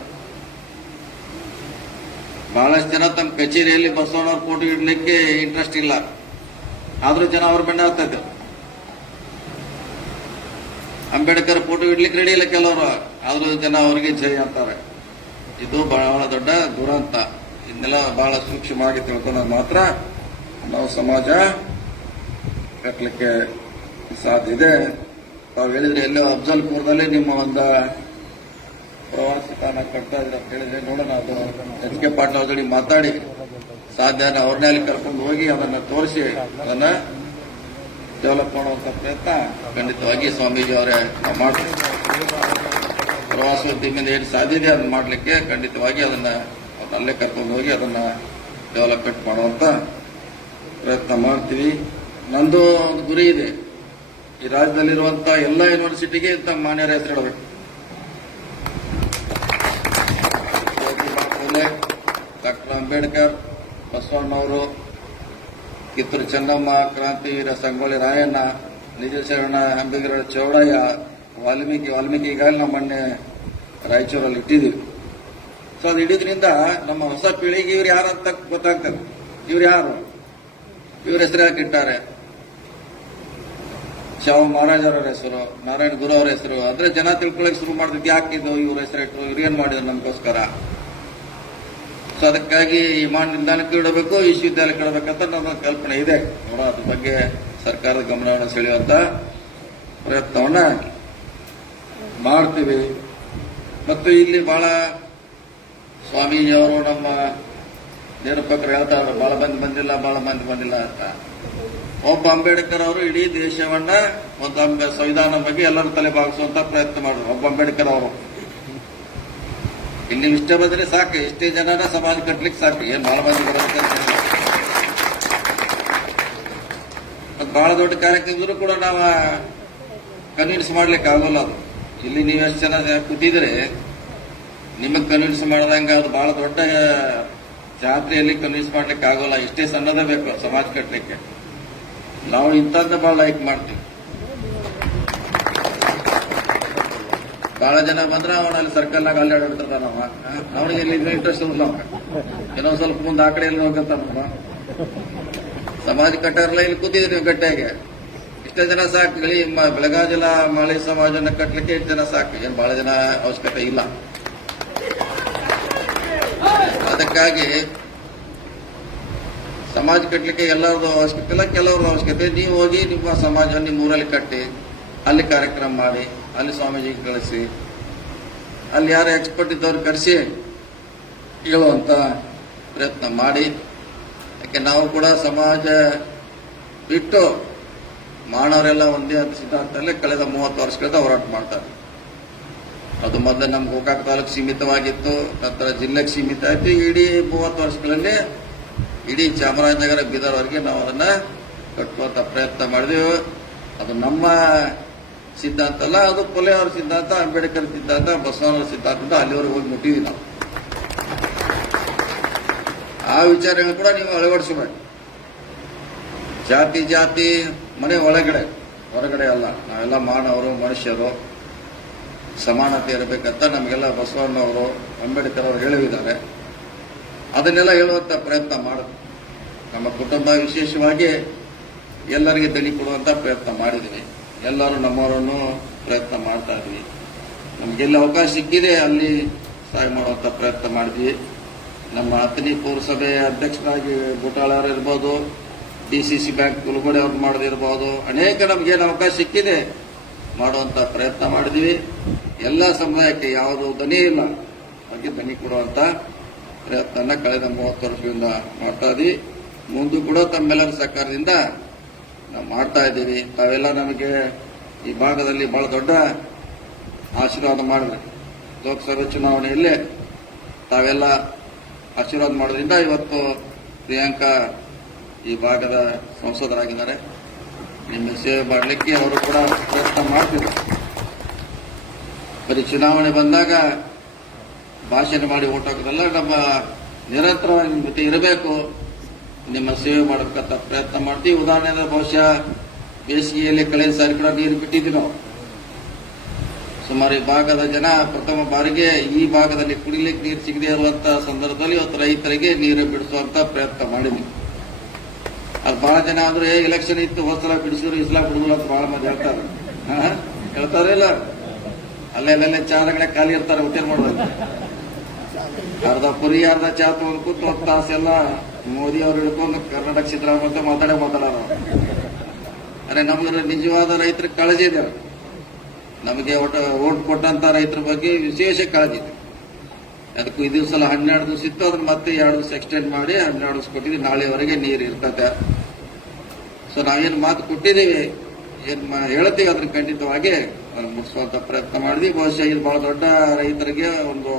ಬಹಳಷ್ಟು ಜನ ತಮ್ಮ ಕಚೇರಿಯಲ್ಲಿ ಬಸವಣ್ಣವ್ರ ಫೋಟೋ ಇಡಲಿಕ್ಕೆ ಇಂಟ್ರೆಸ್ಟ್ ಇಲ್ಲ, ಆದ್ರೂ ಜನ ಅವ್ರ ಬೆಂಡ ಆಗ್ತಾ ಇದ್ದಾರೆ. ಅಂಬೇಡ್ಕರ್ ಫೋಟೋ ಇಡ್ಲಿಕ್ಕೆ ರೆಡಿ ಇಲ್ಲ ಕೆಲವರು, ಆದ್ರೂ ಜನ ಅವರಿಗೆ ಜೈ ಅಂತಾರೆ. ಇದು ಬಹಳ ದೊಡ್ಡ ದುರಂತ. ಇದನ್ನೆಲ್ಲ ಬಹಳ ಸೂಕ್ಷ್ಮವಾಗಿ ತಿಳ್ಕೊಂಡಾಗ ಮಾತ್ರ ನಾವು ಸಮಾಜ ಕಟ್ಟಲಿಕ್ಕೆ ಸಾಧ್ಯ ಇದೆ. ತಾವು ಹೇಳಿದ್ರೆ ಎಲ್ಲೋ ಅಫ್ಜಲ್ಪುರದಲ್ಲಿ ನಿಮ್ಮ ಒಂದು ಪ್ರವಾಸಿ ತಾಣ ಕಟ್ತಾ ಇದ್ರೆ ಅಂತ ಹೇಳಿದ್ರೆ ನೋಡೋಣ. ಅದು ಎಚ್ ಕೆ ಪಾಟೀಲ್ ಅವ್ರ ಜೊತೆ ಮಾತಾಡಿ ಸಾಧ್ಯ ಅವ್ರನ್ನೇ ಅಲ್ಲಿ ಕರ್ಕೊಂಡು ಹೋಗಿ ಅದನ್ನ ತೋರಿಸಿ ಅದನ್ನ ಡೆವಲಪ್ ಮಾಡುವಂತ ಪ್ರಯತ್ನ ಖಂಡಿತವಾಗಿ ಸ್ವಾಮೀಜಿ ಅವರೇ ಮಾಡ್ತಾರೆ. ಪ್ರವಾಸೋದ್ಯಮದಿಂದ ಏನು ಸಾಧ್ಯ ಇದೆ ಅದನ್ನ ಮಾಡಲಿಕ್ಕೆ ಖಂಡಿತವಾಗಿ ಅದನ್ನ ಅಲ್ಲೇ ಕರ್ಕೊಂಡು ಹೋಗಿ ಅದನ್ನ ಡೆವಲಪ್ಮೆಂಟ್ ಮಾಡುವಂತ ಪ್ರಯತ್ನ ಮಾಡ್ತೀವಿ. ನಂದು ಒಂದು ಗುರಿ ಇದೆ, ಈ ರಾಜ್ಯದಲ್ಲಿರುವಂತಹ ಎಲ್ಲ ಯೂನಿವರ್ಸಿಟಿಗೆ ಇಂಥ ಮಾನ್ಯರ ಹೆಸರಿಡಬೇಕು. ಡಾಕ್ಟರ್ ಅಂಬೇಡ್ಕರ್, ಬಸವಣ್ಣವರು, ಕಿತ್ತೂರು ಚೆನ್ನಮ್ಮ, ಕ್ರಾಂತಿವೀರ ಸಂಗೊಳ್ಳಿ ರಾಯಣ್ಣ, ನಿಜ ಶರಣ ಅಂಬಿಗರ ಚೌಡಯ್ಯ, ವಾಲ್ಮೀಕಿ ಈಗಾಗಲೇ ನಮ್ಮ ಮೊನ್ನೆ ರಾಯಚೂರಲ್ಲಿ ಇಟ್ಟಿದ್ದೀವಿ. ಸೊ ಅದು ಇಡಿದ್ರಿಂದ ನಮ್ಮ ಹೊಸ ಪೀಳಿಗೆ ಇವ್ರು ಯಾರಂತ ಗೊತ್ತಾಗ್ತದೆ. ಇವ್ರು ಯಾರು, ಇವ್ರ ಹೆಸರು ಯಾಕೆ ಇಟ್ಟಾರೆ? ಶಾವ ಮಹಾರಾಜರ ಹೆಸರು, ನಾರಾಯಣ ಗುರು ಅವರ ಹೆಸರು ಅಂದ್ರೆ ಜನ ತಿಳ್ಕೊಳ್ಳೋಕೆ ಶುರು ಮಾಡ್ತಿದ್ದು. ಯಾಕಿದ್ದು ಇವ್ರ ಹೆಸರಿಟ್ಟು, ಇವ್ರೇನ್ ಮಾಡಿದ್ರು ನಮಗೋಸ್ಕರ? ಸೊ ಅದಕ್ಕಾಗಿ ಈ ವಿಮಾನ ನಿಲ್ದಾಣಕ್ಕೆ ಇಡಬೇಕು, ವಿಶ್ವವಿದ್ಯಾಲಯಕ್ಕೆ ಇಡಬೇಕಂತ ನಮ್ಮ ಕಲ್ಪನೆ ಇದೆ. ನೋಡೋ ಅದ್ರ ಬಗ್ಗೆ ಸರ್ಕಾರದ ಗಮನವನ್ನು ಸೆಳೆಯುವಂತ ಪ್ರಯತ್ನವನ್ನ ಮಾಡ್ತೀವಿ. ಮತ್ತು ಇಲ್ಲಿ ಬಹಳ ಸ್ವಾಮೀಜಿಯವರು ನಮ್ಮ ನಿರೂಪಕರು ಹೇಳ್ತಾರೆ, ಬಹಳ ಮಂದಿ ಬಂದಿಲ್ಲ ಅಂತ. ಒಬ್ಬ ಅಂಬೇಡ್ಕರ್ ಅವರು ಇಡೀ ದೇಶವನ್ನ ಒಂದು ಸಂವಿಧಾನ ಬಗ್ಗೆ ಎಲ್ಲರೂ ತಲೆ ಬಾಗಿಸುವಂತ ಪ್ರಯತ್ನ ಮಾಡಿದ್ರು. ಒಬ್ಬ ಅಂಬೇಡ್ಕರ್ ಅವರು ಇಲ್ಲಿ ಇಷ್ಟ ಬಂದ್ರೆ ಸಾಕು, ಎಷ್ಟೇ ಜನನ ಸಮಾಜ ಕಟ್ಲಿಕ್ಕೆ ಸಾಕು, ಏನ್ ಬಹಳ ಮಂದಿ ಬರುತ್ತೆ. ಬಹಳ ದೊಡ್ಡ ಕಾರ್ಯಕ್ರಮದ್ರು ಕೂಡ ನಾವು ಕನ್ವಿನ್ಸ್ ಮಾಡ್ಲಿಕ್ಕೆ ಆಗೋಲ್ಲ. ಅದು ಇಲ್ಲಿ ನೀವು ಎಷ್ಟು ಜನ ಕೂತಿದ್ರೆ ನಿಮಗ್ ಕನ್ವಿನ್ಸ್ ಮಾಡದಂಗ ಅದು ಬಹಳ ದೊಡ್ಡ ಜಾತ್ರೆಯಲ್ಲಿ ಕನ್ವಿನ್ಸ್ ಮಾಡ್ಲಿಕ್ಕೆ ಆಗೋಲ್ಲ. ಇಷ್ಟೇ ಸಣ್ಣದೇ ಬೇಕು ಸಮಾಜ ಕಟ್ಟಲಿಕ್ಕೆ. ನಾವು ಇಂಥದ್ದ ಬಹಳ ಲೈಕ್ ಮಾಡ್ತೀವಿ. ಬಹಳ ಜನ ಬಂದ್ರೆ ಅವನಲ್ಲಿ ಸರ್ಕಲ್ನಾಗ ಅಲ್ಲಾಡಿರ್ತಾರ. ನಾವು ಅವನಿಗೆ ಎಲ್ಲಿ ಇಂಟ್ರೆಸ್ಟ್ ಇರಲ್ಲ. ಏನೋ ಸ್ವಲ್ಪ ಮುಂದೆ ಆ ಕಡೆ ಎಲ್ಲಿ ಹೋಗತ್ತಾನ. ಸಮಾಜ ಕಟ್ಟಾರಲ್ಲ, ಇಲ್ಲಿ ಕೂತಿದ್ರಿ ನೀವು ಗಟ್ಟಿಯಾಗೆ. ಇಷ್ಟೇ ಜನ ಸಾಕು. ಬೆಳಗಾವಿ ಜಿಲ್ಲಾ ಮಾಳಿ ಸಮಾಜನ ಕಟ್ಟಲಿಕ್ಕೆ ಇಷ್ಟು ಜನ ಸಾಕು, ಏನ್ ಬಹಳ ಜನ ಅವಶ್ಯಕತೆ ಇಲ್ಲ. ಅದಕ್ಕಾಗಿ ಸಮಾಜ ಕಟ್ಟಲಿಕ್ಕೆ ಎಲ್ಲರದ್ದು ಅವಶ್ಯಕತೆ ಇಲ್ಲ, ಕೆಲವ್ರದ್ದು ಅವಶ್ಯಕತೆ. ನೀವು ಹೋಗಿ ನಿಮ್ಮ ಸಮಾಜ ನಿಮ್ಮ ಊರಲ್ಲಿ ಕಟ್ಟಿ, ಅಲ್ಲಿ ಕಾರ್ಯಕ್ರಮ ಮಾಡಿ, ಅಲ್ಲಿ ಸ್ವಾಮೀಜಿಗೆ ಕಳಿಸಿ, ಅಲ್ಲಿ ಯಾರು ಎಕ್ಸ್ಪರ್ಟ್ ಇದ್ದವ್ರು ಕರೆಸಿ ಹೇಳುವಂತ ಪ್ರಯತ್ನ ಮಾಡಿ. ಯಾಕೆ ನಾವು ಕೂಡ ಸಮಾಜ ಬಿಟ್ಟು ಮಾನವರೆಲ್ಲ ಒಂದೇ ಅಂತ ಸಿದ್ಧಾಂತದಲ್ಲಿ ಕಳೆದ 30 ವರ್ಷಗಳಿಂದ ಹೋರಾಟ ಮಾಡ್ತಾರೆ. ಅದು ಮೊದಲು ನಮ್ಮ ಗೋಕಾಕ್ ತಾಲೂಕು ಸೀಮಿತವಾಗಿತ್ತು, ನಂತರ ಜಿಲ್ಲೆಗೆ ಸೀಮಿತ ಆಯ್ತು. ಇಡೀ 30 ವರ್ಷಗಳಲ್ಲಿ ಇಡೀ ಚಾಮರಾಜನಗರ ಬೀದರ್ವರೆಗೆ ನಾವು ಅದನ್ನ ಕಟ್ಟುವಂತ ಪ್ರಯತ್ನ ಮಾಡಿದೆವು. ಅದು ನಮ್ಮ ಸಿದ್ಧಾಂತ ಅಲ್ಲ, ಅದು ಫುಲೆ ಅವರ ಸಿದ್ಧಾಂತ, ಅಂಬೇಡ್ಕರ್ ಸಿದ್ಧಾಂತ, ಬಸವಣ್ಣವರ ಸಿದ್ಧಾಂತ. ಅಲ್ಲಿವರೆಗೆ ಹೋಗಿ ಮುಟ್ಟಿದ್ವಿ ನಾವು. ಆ ವಿಚಾರಗಳು ಕೂಡ ನೀವು ಅಳವಡಿಸಬೇಕು. ಜಾತಿ ಮನೆ ಒಳಗಡೆ, ಹೊರಗಡೆ ಅಲ್ಲ. ನಾವೆಲ್ಲ ಮಾನವರು, ಮನುಷ್ಯರು, ಸಮಾನತೆ ಇರಬೇಕಂತ ನಮಗೆಲ್ಲ ಬಸವಣ್ಣವರು, ಅಂಬೇಡ್ಕರ್ ಅವರು ಹೇಳಿದ್ದಾರೆ. ಅದನ್ನೆಲ್ಲ ಹೇಳುವಂತ ಪ್ರಯತ್ನ ಮಾಡುದು. ನಮ್ಮ ಕುಟುಂಬ ವಿಶೇಷವಾಗಿ ಎಲ್ಲರಿಗೆ ದನಿ ಕೊಡುವಂತ ಪ್ರಯತ್ನ ಮಾಡಿದ್ವಿ. ಎಲ್ಲರೂ ನಮ್ಮವರನ್ನು ಪ್ರಯತ್ನ ಮಾಡ್ತಾ ಇದ್ವಿ. ನಮಗೆಲ್ಲ ಅವಕಾಶ ಸಿಕ್ಕಿದೆ ಅಲ್ಲಿ ಸಹಾಯ ಮಾಡುವಂತ ಪ್ರಯತ್ನ ಮಾಡಿದ್ವಿ. ನಮ್ಮ ಹತ್ತನೇ ಪೌರಸಭೆ ಅಧ್ಯಕ್ಷರಾಗಿ ಬುಟಾಳರು ಇರ್ಬೋದು, DCC ಬ್ಯಾಂಕ್ ಕುಲಗೋಡೆ ಅವ್ರು ಮಾಡೋದಿರ್ಬೋದು, ಅನೇಕ ನಮಗೇನು ಅವಕಾಶ ಸಿಕ್ಕಿದೆ ಮಾಡುವಂತ ಪ್ರಯತ್ನ ಮಾಡಿದ್ವಿ. ಎಲ್ಲ ಸಮುದಾಯಕ್ಕೆ ಯಾವುದು ದನಿ ಇಲ್ಲ, ಹಾಗೆ ದನಿ ಕೊಡುವಂತ ಪ್ರಯತ್ನ ಕಳೆದ 30 ವರ್ಷದಿಂದ ಮಾಡ್ತಾ ಇದ್ದೀವಿ. ಮುಂದೂ ಕೂಡ ತಮ್ಮೆಲ್ಲರ ಸಹಕಾರದಿಂದ ನಾವು ಮಾಡ್ತಾ ಇದ್ದೀವಿ. ತಾವೆಲ್ಲ ನಮಗೆ ಈ ಭಾಗದಲ್ಲಿ ಬಹಳ ದೊಡ್ಡ ಆಶೀರ್ವಾದ ಮಾಡಿದ್ರಿ. ಲೋಕಸಭೆ ಚುನಾವಣೆಯಲ್ಲಿ ತಾವೆಲ್ಲ ಆಶೀರ್ವಾದ ಮಾಡೋದ್ರಿಂದ ಇವತ್ತು ಪ್ರಿಯಾಂಕಾ ಈ ಭಾಗದ ಸಂಸದರಾಗಿದ್ದಾರೆ. ನಿಮ್ಮ ಸೇವೆ ಮಾಡಲಿಕ್ಕೆ ಅವರು ಕೂಡ ಪ್ರಯತ್ನ ಮಾಡ್ತಿದ್ರು. ಬರೀ ಚುನಾವಣೆ ಬಂದಾಗ ಭಾಷಣ ಮಾಡಿ ಓಟ್ ಹಾಕೋದಲ್ಲ, ನಮ್ಮ ನಿರಂತರವಾಗಿ ನಿಮ್ಮ ಜೊತೆ ಇರಬೇಕು, ನಿಮ್ಮ ಸೇವೆ ಮಾಡಬೇಕಂತ ಪ್ರಯತ್ನ ಮಾಡ್ತೀವಿ. ಉದಾಹರಣೆ ಅಂದ್ರೆ ಬಹುಶಃ ಬೇಸಿಗೆಯಲ್ಲಿ ಕಳೆದ ಸಾರಿ ಕೂಡ ನೀರು ಬಿಟ್ಟಿದ್ವಿ ನಾವು. ಸುಮಾರು ಈ ಭಾಗದ ಜನ ಪ್ರಥಮ ಬಾರಿಗೆ ಈ ಭಾಗದಲ್ಲಿ ಕುಡಿಲಿಕ್ಕೆ ನೀರು ಸಿಗದೆ ಇರುವಂತಹ ಸಂದರ್ಭದಲ್ಲಿ ಇವತ್ತು ರೈತರಿಗೆ ನೀರು ಬಿಡಿಸುವಂತ ಪ್ರಯತ್ನ ಮಾಡಿದ್ವಿ. ಅದು ಬಹಳ ಜನ ಆದ್ರೆ ಎಲೆಕ್ಷನ್ ಇತ್ತು, ಹೋದ್ಸಲ ಬಿಡಿಸಿದ್ರು, ಈ ಸಲ ಬಿಡುದಿಲ್ಲ ಅಂತ ಬಹಳ ಮಂದಿ ಹೇಳ್ತಾರೆ. ಹೇಳ್ತಾರೆ ಇಲ್ಲ, ಅಲ್ಲೆಲ್ಲೆಲ್ಲ ಚಾದ ಕಡೆ ಖಾಲಿ ಇರ್ತಾರೆ, ಹೋಟೆಲ್ ಮಾಡೋದು. ಅರ್ಧ ಪುರಿ ಅರ್ಧ ಚಾ ತಗೊಂಡು ಕೂತು 10 ತಾಸೆಲ್ಲ ಮೋದಿ ಅವ್ರು ಹಿಡ್ಕೊಂಡು ಕರ್ನಾಟಕ ಸಿದ್ದರಾಮಯ್ಯ ಮಾತಾಡೋರು. ಅರೆ ನಮ್ಗೆ ನಿಜವಾದ ರೈತರ ಕಾಳಜಿ ಇದೆ. ನಮಗೆ ಓಟ್ ಕೊಟ್ಟಂತ ರೈತರ ಬಗ್ಗೆ ವಿಶೇಷ ಕಾಳಜಿ ಇದೆ. ಅದಕ್ಕೂ ಈ ದಿವಸ 12 ದಿವಸ ಇತ್ತು, ಅದನ್ನ ಮತ್ತೆ 2 ದಿವಸ ಎಕ್ಸ್ಟೆಂಡ್ ಮಾಡಿ 12 ದಿವಸ ಕೊಟ್ಟಿದ್ವಿ. ನಾಳೆವರೆಗೆ ನೀರು ಇರ್ತದೆ. ಸೊ ನಾವೇನು ಮಾತು ಕೊಟ್ಟಿದ್ದೀವಿ, ಏನ್ ಹೇಳ್ತೀವಿ ಅದನ್ನ ಖಂಡಿತವಾಗಿ ಮುಗಿಸುವಂತ ಪ್ರಯತ್ನ ಮಾಡಿದ್ವಿ. ಬಹುಶಃ ಇದು ಬಹಳ ದೊಡ್ಡ ರೈತರಿಗೆ ಒಂದು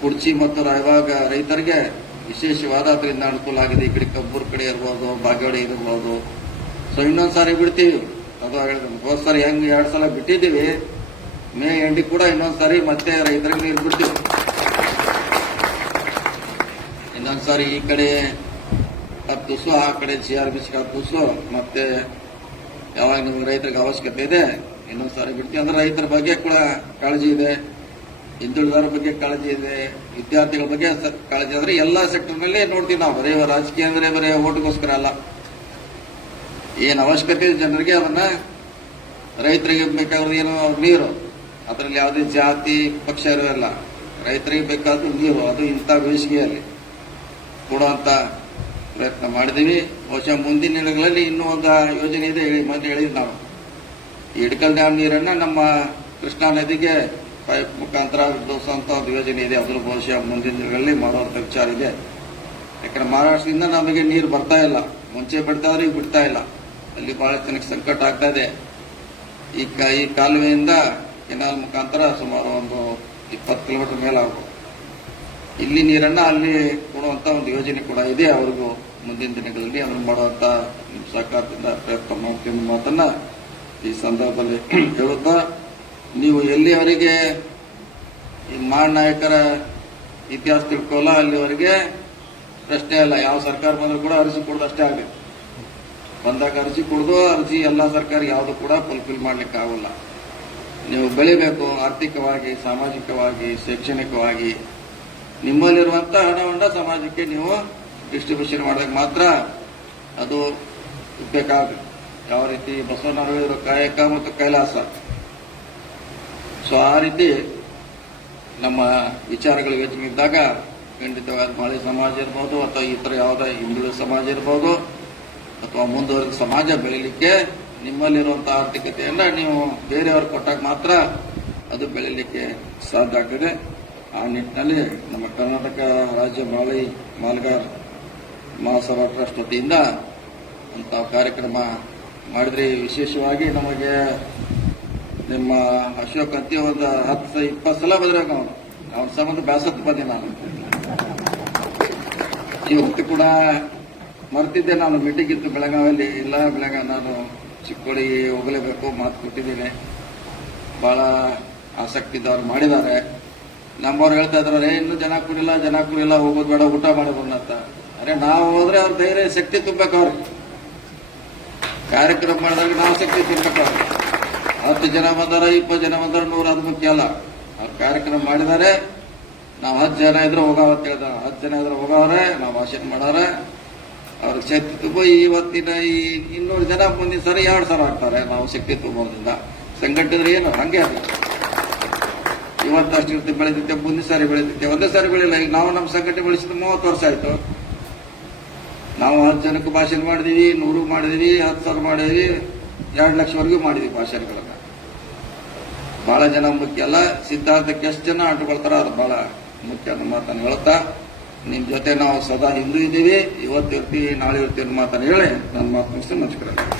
ಕುರ್ಚಿ ಮತ್ತು ರಾಯವಾಗ ರೈತರಿಗೆ ವಿಶೇಷವಾದ ಅದರಿಂದ ಅನುಕೂಲ ಆಗಿದೆ. ಈ ಕಡೆ ಕಬ್ಬೂರ್ ಕಡೆ ಇರ್ಬೋದು, ಬಾಗೇವಾಡಿ ಇರ್ಬೋದು. ಸೊ ಇನ್ನೊಂದ್ ಸಾರಿ ಬಿಡ್ತೀವಿ. ಅದು ಹೋದ್ ಸಾರಿ ಹೆಂಗ್ 2 ಸಲ ಬಿಟ್ಟಿದ್ದೀವಿ, ಮೇ ಎಂಡಿ ಕೂಡ ಇನ್ನೊಂದ್ ಸಾರಿ ಮತ್ತೆ ರೈತರಿಗೆ ನೀರು ಬಿಡ್ತೀವಿ. ಇನ್ನೊಂದ್ ಸಾರಿ ಈ ಕಡೆ 10 ದಿವಸ, ಆ ಕಡೆ CRBC 10 ದಿವಸ, ಮತ್ತೆ ಯಾವಾಗ ನಿಮ್ಗೆ ರೈತರಿಗೆ ಅವಶ್ಯಕತೆ ಇದೆ ಇನ್ನೊಂದ್ ಸಾರಿ ಬಿಡ್ತೀವಿ. ಅಂದ್ರೆ ರೈತರ ಬಗ್ಗೆ ಕೂಡ ಕಾಳಜಿ ಇದೆ, ಹಿಂದುಳಿದವರ ಬಗ್ಗೆ ಕಾಳಜಿ ಇದೆ, ವಿದ್ಯಾರ್ಥಿಗಳ ಬಗ್ಗೆ ಕಾಳಜಿ. ಅಂದ್ರೆ ಎಲ್ಲಾ ಸೆಕ್ಟರ್ ನಲ್ಲಿ ನೋಡ್ತೀವಿ ನಾವು. ಬರೀ ರಾಜಕೀಯ ಅಂದ್ರೆ ಬರೀ ಓಟ್ಗೋಸ್ಕರ ಅಲ್ಲ, ಏನ್ ಅವಶ್ಯಕತೆ ಇದೆ ಜನರಿಗೆ ಅದನ್ನ ರೈತರಿಗೆ ಬೇಕಾದ್ರೆ ಏನು ನೀರು, ಅದರಲ್ಲಿ ಯಾವುದೇ ಜಾತಿ ಪಕ್ಷ ಇರೋಲ್ಲ. ರೈತರಿಗೆ ಬೇಕಾದ್ರೂ ನೀರು, ಅದು ಇಂಥ ಬೇಸಿಗೆಯಲ್ಲಿ ಕೊಡುವಂತ ಪ್ರಯತ್ನ ಮಾಡಿದೀವಿ. ಬಹುಶಃ ಮುಂದಿನ ದಿನಗಳಲ್ಲಿ ಇನ್ನೂ ಒಂದು ಯೋಜನೆ ಇದೆ, ಮೊನ್ನೆ ಹೇಳಿದ್ವಿ ನಾವು. ಈ ಇಡಕಲ್ ಡ್ಯಾಮ್ ನೀರನ್ನ ನಮ್ಮ ಕೃಷ್ಣಾ ನದಿಗೆ ಪೈಪ್ ಮುಖಾಂತರ ಬಿಡಿಸುವಂತ ಒಂದು ಯೋಜನೆ ಇದೆ. ಅದ್ರ ಬಹುಶಃ ಮುಂದಿನ ದಿನಗಳಲ್ಲಿ ಮಾಡುವಂತ ವಿಚಾರ ಇದೆ. ಯಾಕಂದ್ರೆ ಮಹಾರಾಷ್ಟ್ರದಿಂದ ನಮಗೆ ನೀರು ಬರ್ತಾ ಇಲ್ಲ. ಮುಂಚೆ ಬಿಡ್ತಾ ಇದ್ರೆ ಈಗ ಬಿಡ್ತಾ ಇಲ್ಲ. ಅಲ್ಲಿ ಬಹಳ ಜನಕ್ಕೆ ಸಂಕಟ ಆಗ್ತಾ ಇದೆ. ಈ ಕಾಲುವೆಯಿಂದ ಕೆನಾಲ್ ಮುಖಾಂತರ ಸುಮಾರು ಒಂದು 20 ಕಿಲೋಮೀಟರ್ ಮೇಲೆ ಆಗ್ಬೋದು. ಇಲ್ಲಿ ನೀರನ್ನ ಅಲ್ಲಿ ಕೊಡುವಂತ ಒಂದು ಯೋಜನೆ ಕೂಡ ಇದೆ. ಅವ್ರಿಗೂ ಮುಂದಿನ ದಿನಗಳಲ್ಲಿ ಅದನ್ನು ಮಾಡುವಂತ ಸಹಕಾರದಿಂದ ಪ್ರಯತ್ನ ಮಾಡ್ತೀವಿ ಮಾತನ್ನ ಈ ಸಂದರ್ಭದಲ್ಲಿ ಹೇಳುತ್ತಾ, ನೀವು ಎಲ್ಲಿವರೆಗೆ ಈ ನಾಯಕರ ಇತಿಹಾಸ ತಿಳ್ಕೊಳ್ಳ ಅಲ್ಲಿವರೆಗೆ ಪ್ರಶ್ನೆ ಅಲ್ಲ. ಯಾವ ಸರ್ಕಾರ ಬಂದರೂ ಕೂಡ ಅರ್ಜಿ ಕೊಡೋದು ಅಷ್ಟೇ ಆಗಿದೆ. ಬಂದಾಗ ಅರ್ಜಿ ಕೊಡೋದು, ಅರ್ಜಿ ಎಲ್ಲ ಸರ್ಕಾರ ಯಾವುದು ಕೂಡ ಫುಲ್ಫಿಲ್ ಮಾಡ್ಲಿಕ್ಕೆ ಆಗೋಲ್ಲ. ನೀವು ಬೆಳಿಬೇಕು, ಆರ್ಥಿಕವಾಗಿ, ಸಾಮಾಜಿಕವಾಗಿ, ಶೈಕ್ಷಣಿಕವಾಗಿ. ನಿಮ್ಮಲ್ಲಿರುವಂತಹ ಹಣವನ್ನ ಸಮಾಜಕ್ಕೆ ನೀವು ಡಿಸ್ಟ್ರಿಬ್ಯೂಷನ್ ಮಾಡಿದಾಗ ಮಾತ್ರ ಅದು ಬೇಕಾಗುತ್ತೆ. ಯಾವ ರೀತಿ ಬಸವಣ್ಣವರು ಹೇಳಿದ್ರು, ಕಾಯಕ ಮತ್ತು ಕೈಲಾಸ. ಸೊ ಆ ರೀತಿ ನಮ್ಮ ವಿಚಾರಗಳು ಯೋಚನೆ ಇದ್ದಾಗ ಖಂಡಿತವಾದ ಮಳೆ ಸಮಾಜ ಇರ್ಬೋದು, ಅಥವಾ ಇತರ ಯಾವುದೇ ಹಿಂದುಳಿದ ಸಮಾಜ ಇರ್ಬೋದು, ಅಥವಾ ಮುಂದುವರೆದ ಸಮಾಜ ಬೆಳಿಲಿಕ್ಕೆ ನಿಮ್ಮಲ್ಲಿರುವಂತಹ ಆರ್ಥಿಕತೆಯನ್ನ ನೀವು ಬೇರೆಯವರು ಕೊಟ್ಟಾಗ ಮಾತ್ರ ಅದು ಬೆಳಿಲಿಕ್ಕೆ ಸಾಧ್ಯ ಆಗ್ತದೆ. ಆ ನಿಟ್ಟಿನಲ್ಲಿ ನಮ್ಮ ಕರ್ನಾಟಕ ರಾಜ್ಯ ಮಾಲಗಾರ್ ಮಹಾಸಭಾ ಟ್ರಸ್ಟ್ ವತಿಯಿಂದ ಅಂತ ಕಾರ್ಯಕ್ರಮ ಮಾಡಿದ್ರೆ, ವಿಶೇಷವಾಗಿ ನಮಗೆ ನಿಮ್ಮ ಅಶೋಕ್ ಅಂತಿ ಒಂದು 10-20 ಸಲ ಬಂದ್ರೆ ಅವನ ಸಂಬಂಧ ಬ್ಯಾಸತ್ತು ಬಂದೆ ನಾನು. ಇವತ್ತು ಕೂಡ ಮರ್ತಿದ್ದೆ, ನಾನು ಮೀಟಿಂಗ್ ಇತ್ತು ಬೆಳಗಾವಿಯಲ್ಲಿ. ಇಲ್ಲ ಬೆಳಗಾವಿ ನಾನು ಚಿಕ್ಕೋಡಿಗೆ ಹೋಗಲೇಬೇಕು, ಮಾತು ಕೊಟ್ಟಿದ್ದೇನೆ. ಬಹಳ ಆಸಕ್ತಿ ಇದ್ದವ್ರು ಮಾಡಿದ್ದಾರೆ. ನಮ್ಮವ್ರು ಹೇಳ್ತಾ ಇದ್ದಾರೆ, ಇನ್ನೂ ಜನ ಕುಡಿಲ್ಲ, ಹೋಗೋದು ಬೇಡ, ಊಟ ಮಾಡಿ ಬಂದಂತ. ಅರೆ ನಾವು ಹೋದ್ರೆ ಅವ್ರ ಧೈರ್ಯ ಶಕ್ತಿ ತುಂಬಬೇಕು. ಅವ್ರಿಗೆ ಕಾರ್ಯಕ್ರಮ ಮಾಡಿದಾಗ ನಾವು ಶಕ್ತಿ ತುಂಬಬೇಕು. 10 ಜನ ಬಂದಾರ, 20 ಜನ ಬಂದಾರ, 100 ಅದು ಮುಖ್ಯ ಅಲ್ಲ. ಅವ್ರು ಕಾರ್ಯಕ್ರಮ ಮಾಡಿದ್ದಾರೆ. ನಾವು 10 ಜನ ಇದ್ರೆ ಹೋಗಾವ ಅಂತ ಹೇಳಿದ. 10 ಜನ ಇದ್ರೆ ಹೋಗವ್ರೆ, ನಾವು ಭಾಷಣ ಮಾಡಾರ. ಅವ್ರಿಗೆ ಶಕ್ತಿ ತುಂಬ. ಇವತ್ತಿನ ಈ 200 ಜನ ಮುಂದಿನ ಸರಿ 2 ಸಲ ಆಗ್ತಾರೆ. ನಾವು ಶಕ್ತಿ ತುಂಬೋದ್ರಿಂದ ಸಂಘಟಿದ್ರೆ ಏನು ಹಂಗೆ ಅದು. ಇವತ್ತು ಅಷ್ಟು ಬೆಳೆದಿದ್ದೆ, ಮುಂದಿನ ಸಾರಿ ಬೆಳೆದಿದ್ದೆ, ಒಂದೇ ಸಾರಿ ಬೆಳಿಲ್ಲ. ಈಗ ನಾವು ನಮ್ಮ ಸಂಘಟನೆ ಬೆಳೆಸಿದ 30 ವರ್ಷ ಆಯ್ತು. ನಾವು 10 ಜನಕ್ಕೆ ಭಾಷಣ ಮಾಡಿದೀವಿ, 100 ಮಾಡಿದೀವಿ, 10,000 ಮಾಡಿದೀವಿ, 2 ಲಕ್ಷವರೆಗೂ ಮಾಡಿದೀವಿ ಭಾಷಣಗಳನ್ನ. ಬಹಳ ಜನ ಮುಖ್ಯ ಅಲ್ಲ, ಸಿದ್ಧಾಂತಕ್ಕೆ ಎಷ್ಟು ಜನ ಅಂಟುಕೊಳ್ತಾರ ಅದು ಬಹಳ ಮುಖ್ಯ ಅನ್ನೋ ಮಾತನ್ನು ಹೇಳ್ತಾ ನಿಮ್ಮ ಜೊತೆ ನಾವು ಸದಾ ಹಿಂದೂ ಇದ್ದೀವಿ, ಇವತ್ತು ಇರ್ತೀವಿ ನಾಳೆ ಇರ್ತೀವಿ ಅನ್ನೋ ಮಾತನ್ನು ಹೇಳಿ ನನ್ನ ಮಾತು ಮುಗಿಸಿ ನಮಸ್ಕಾರ.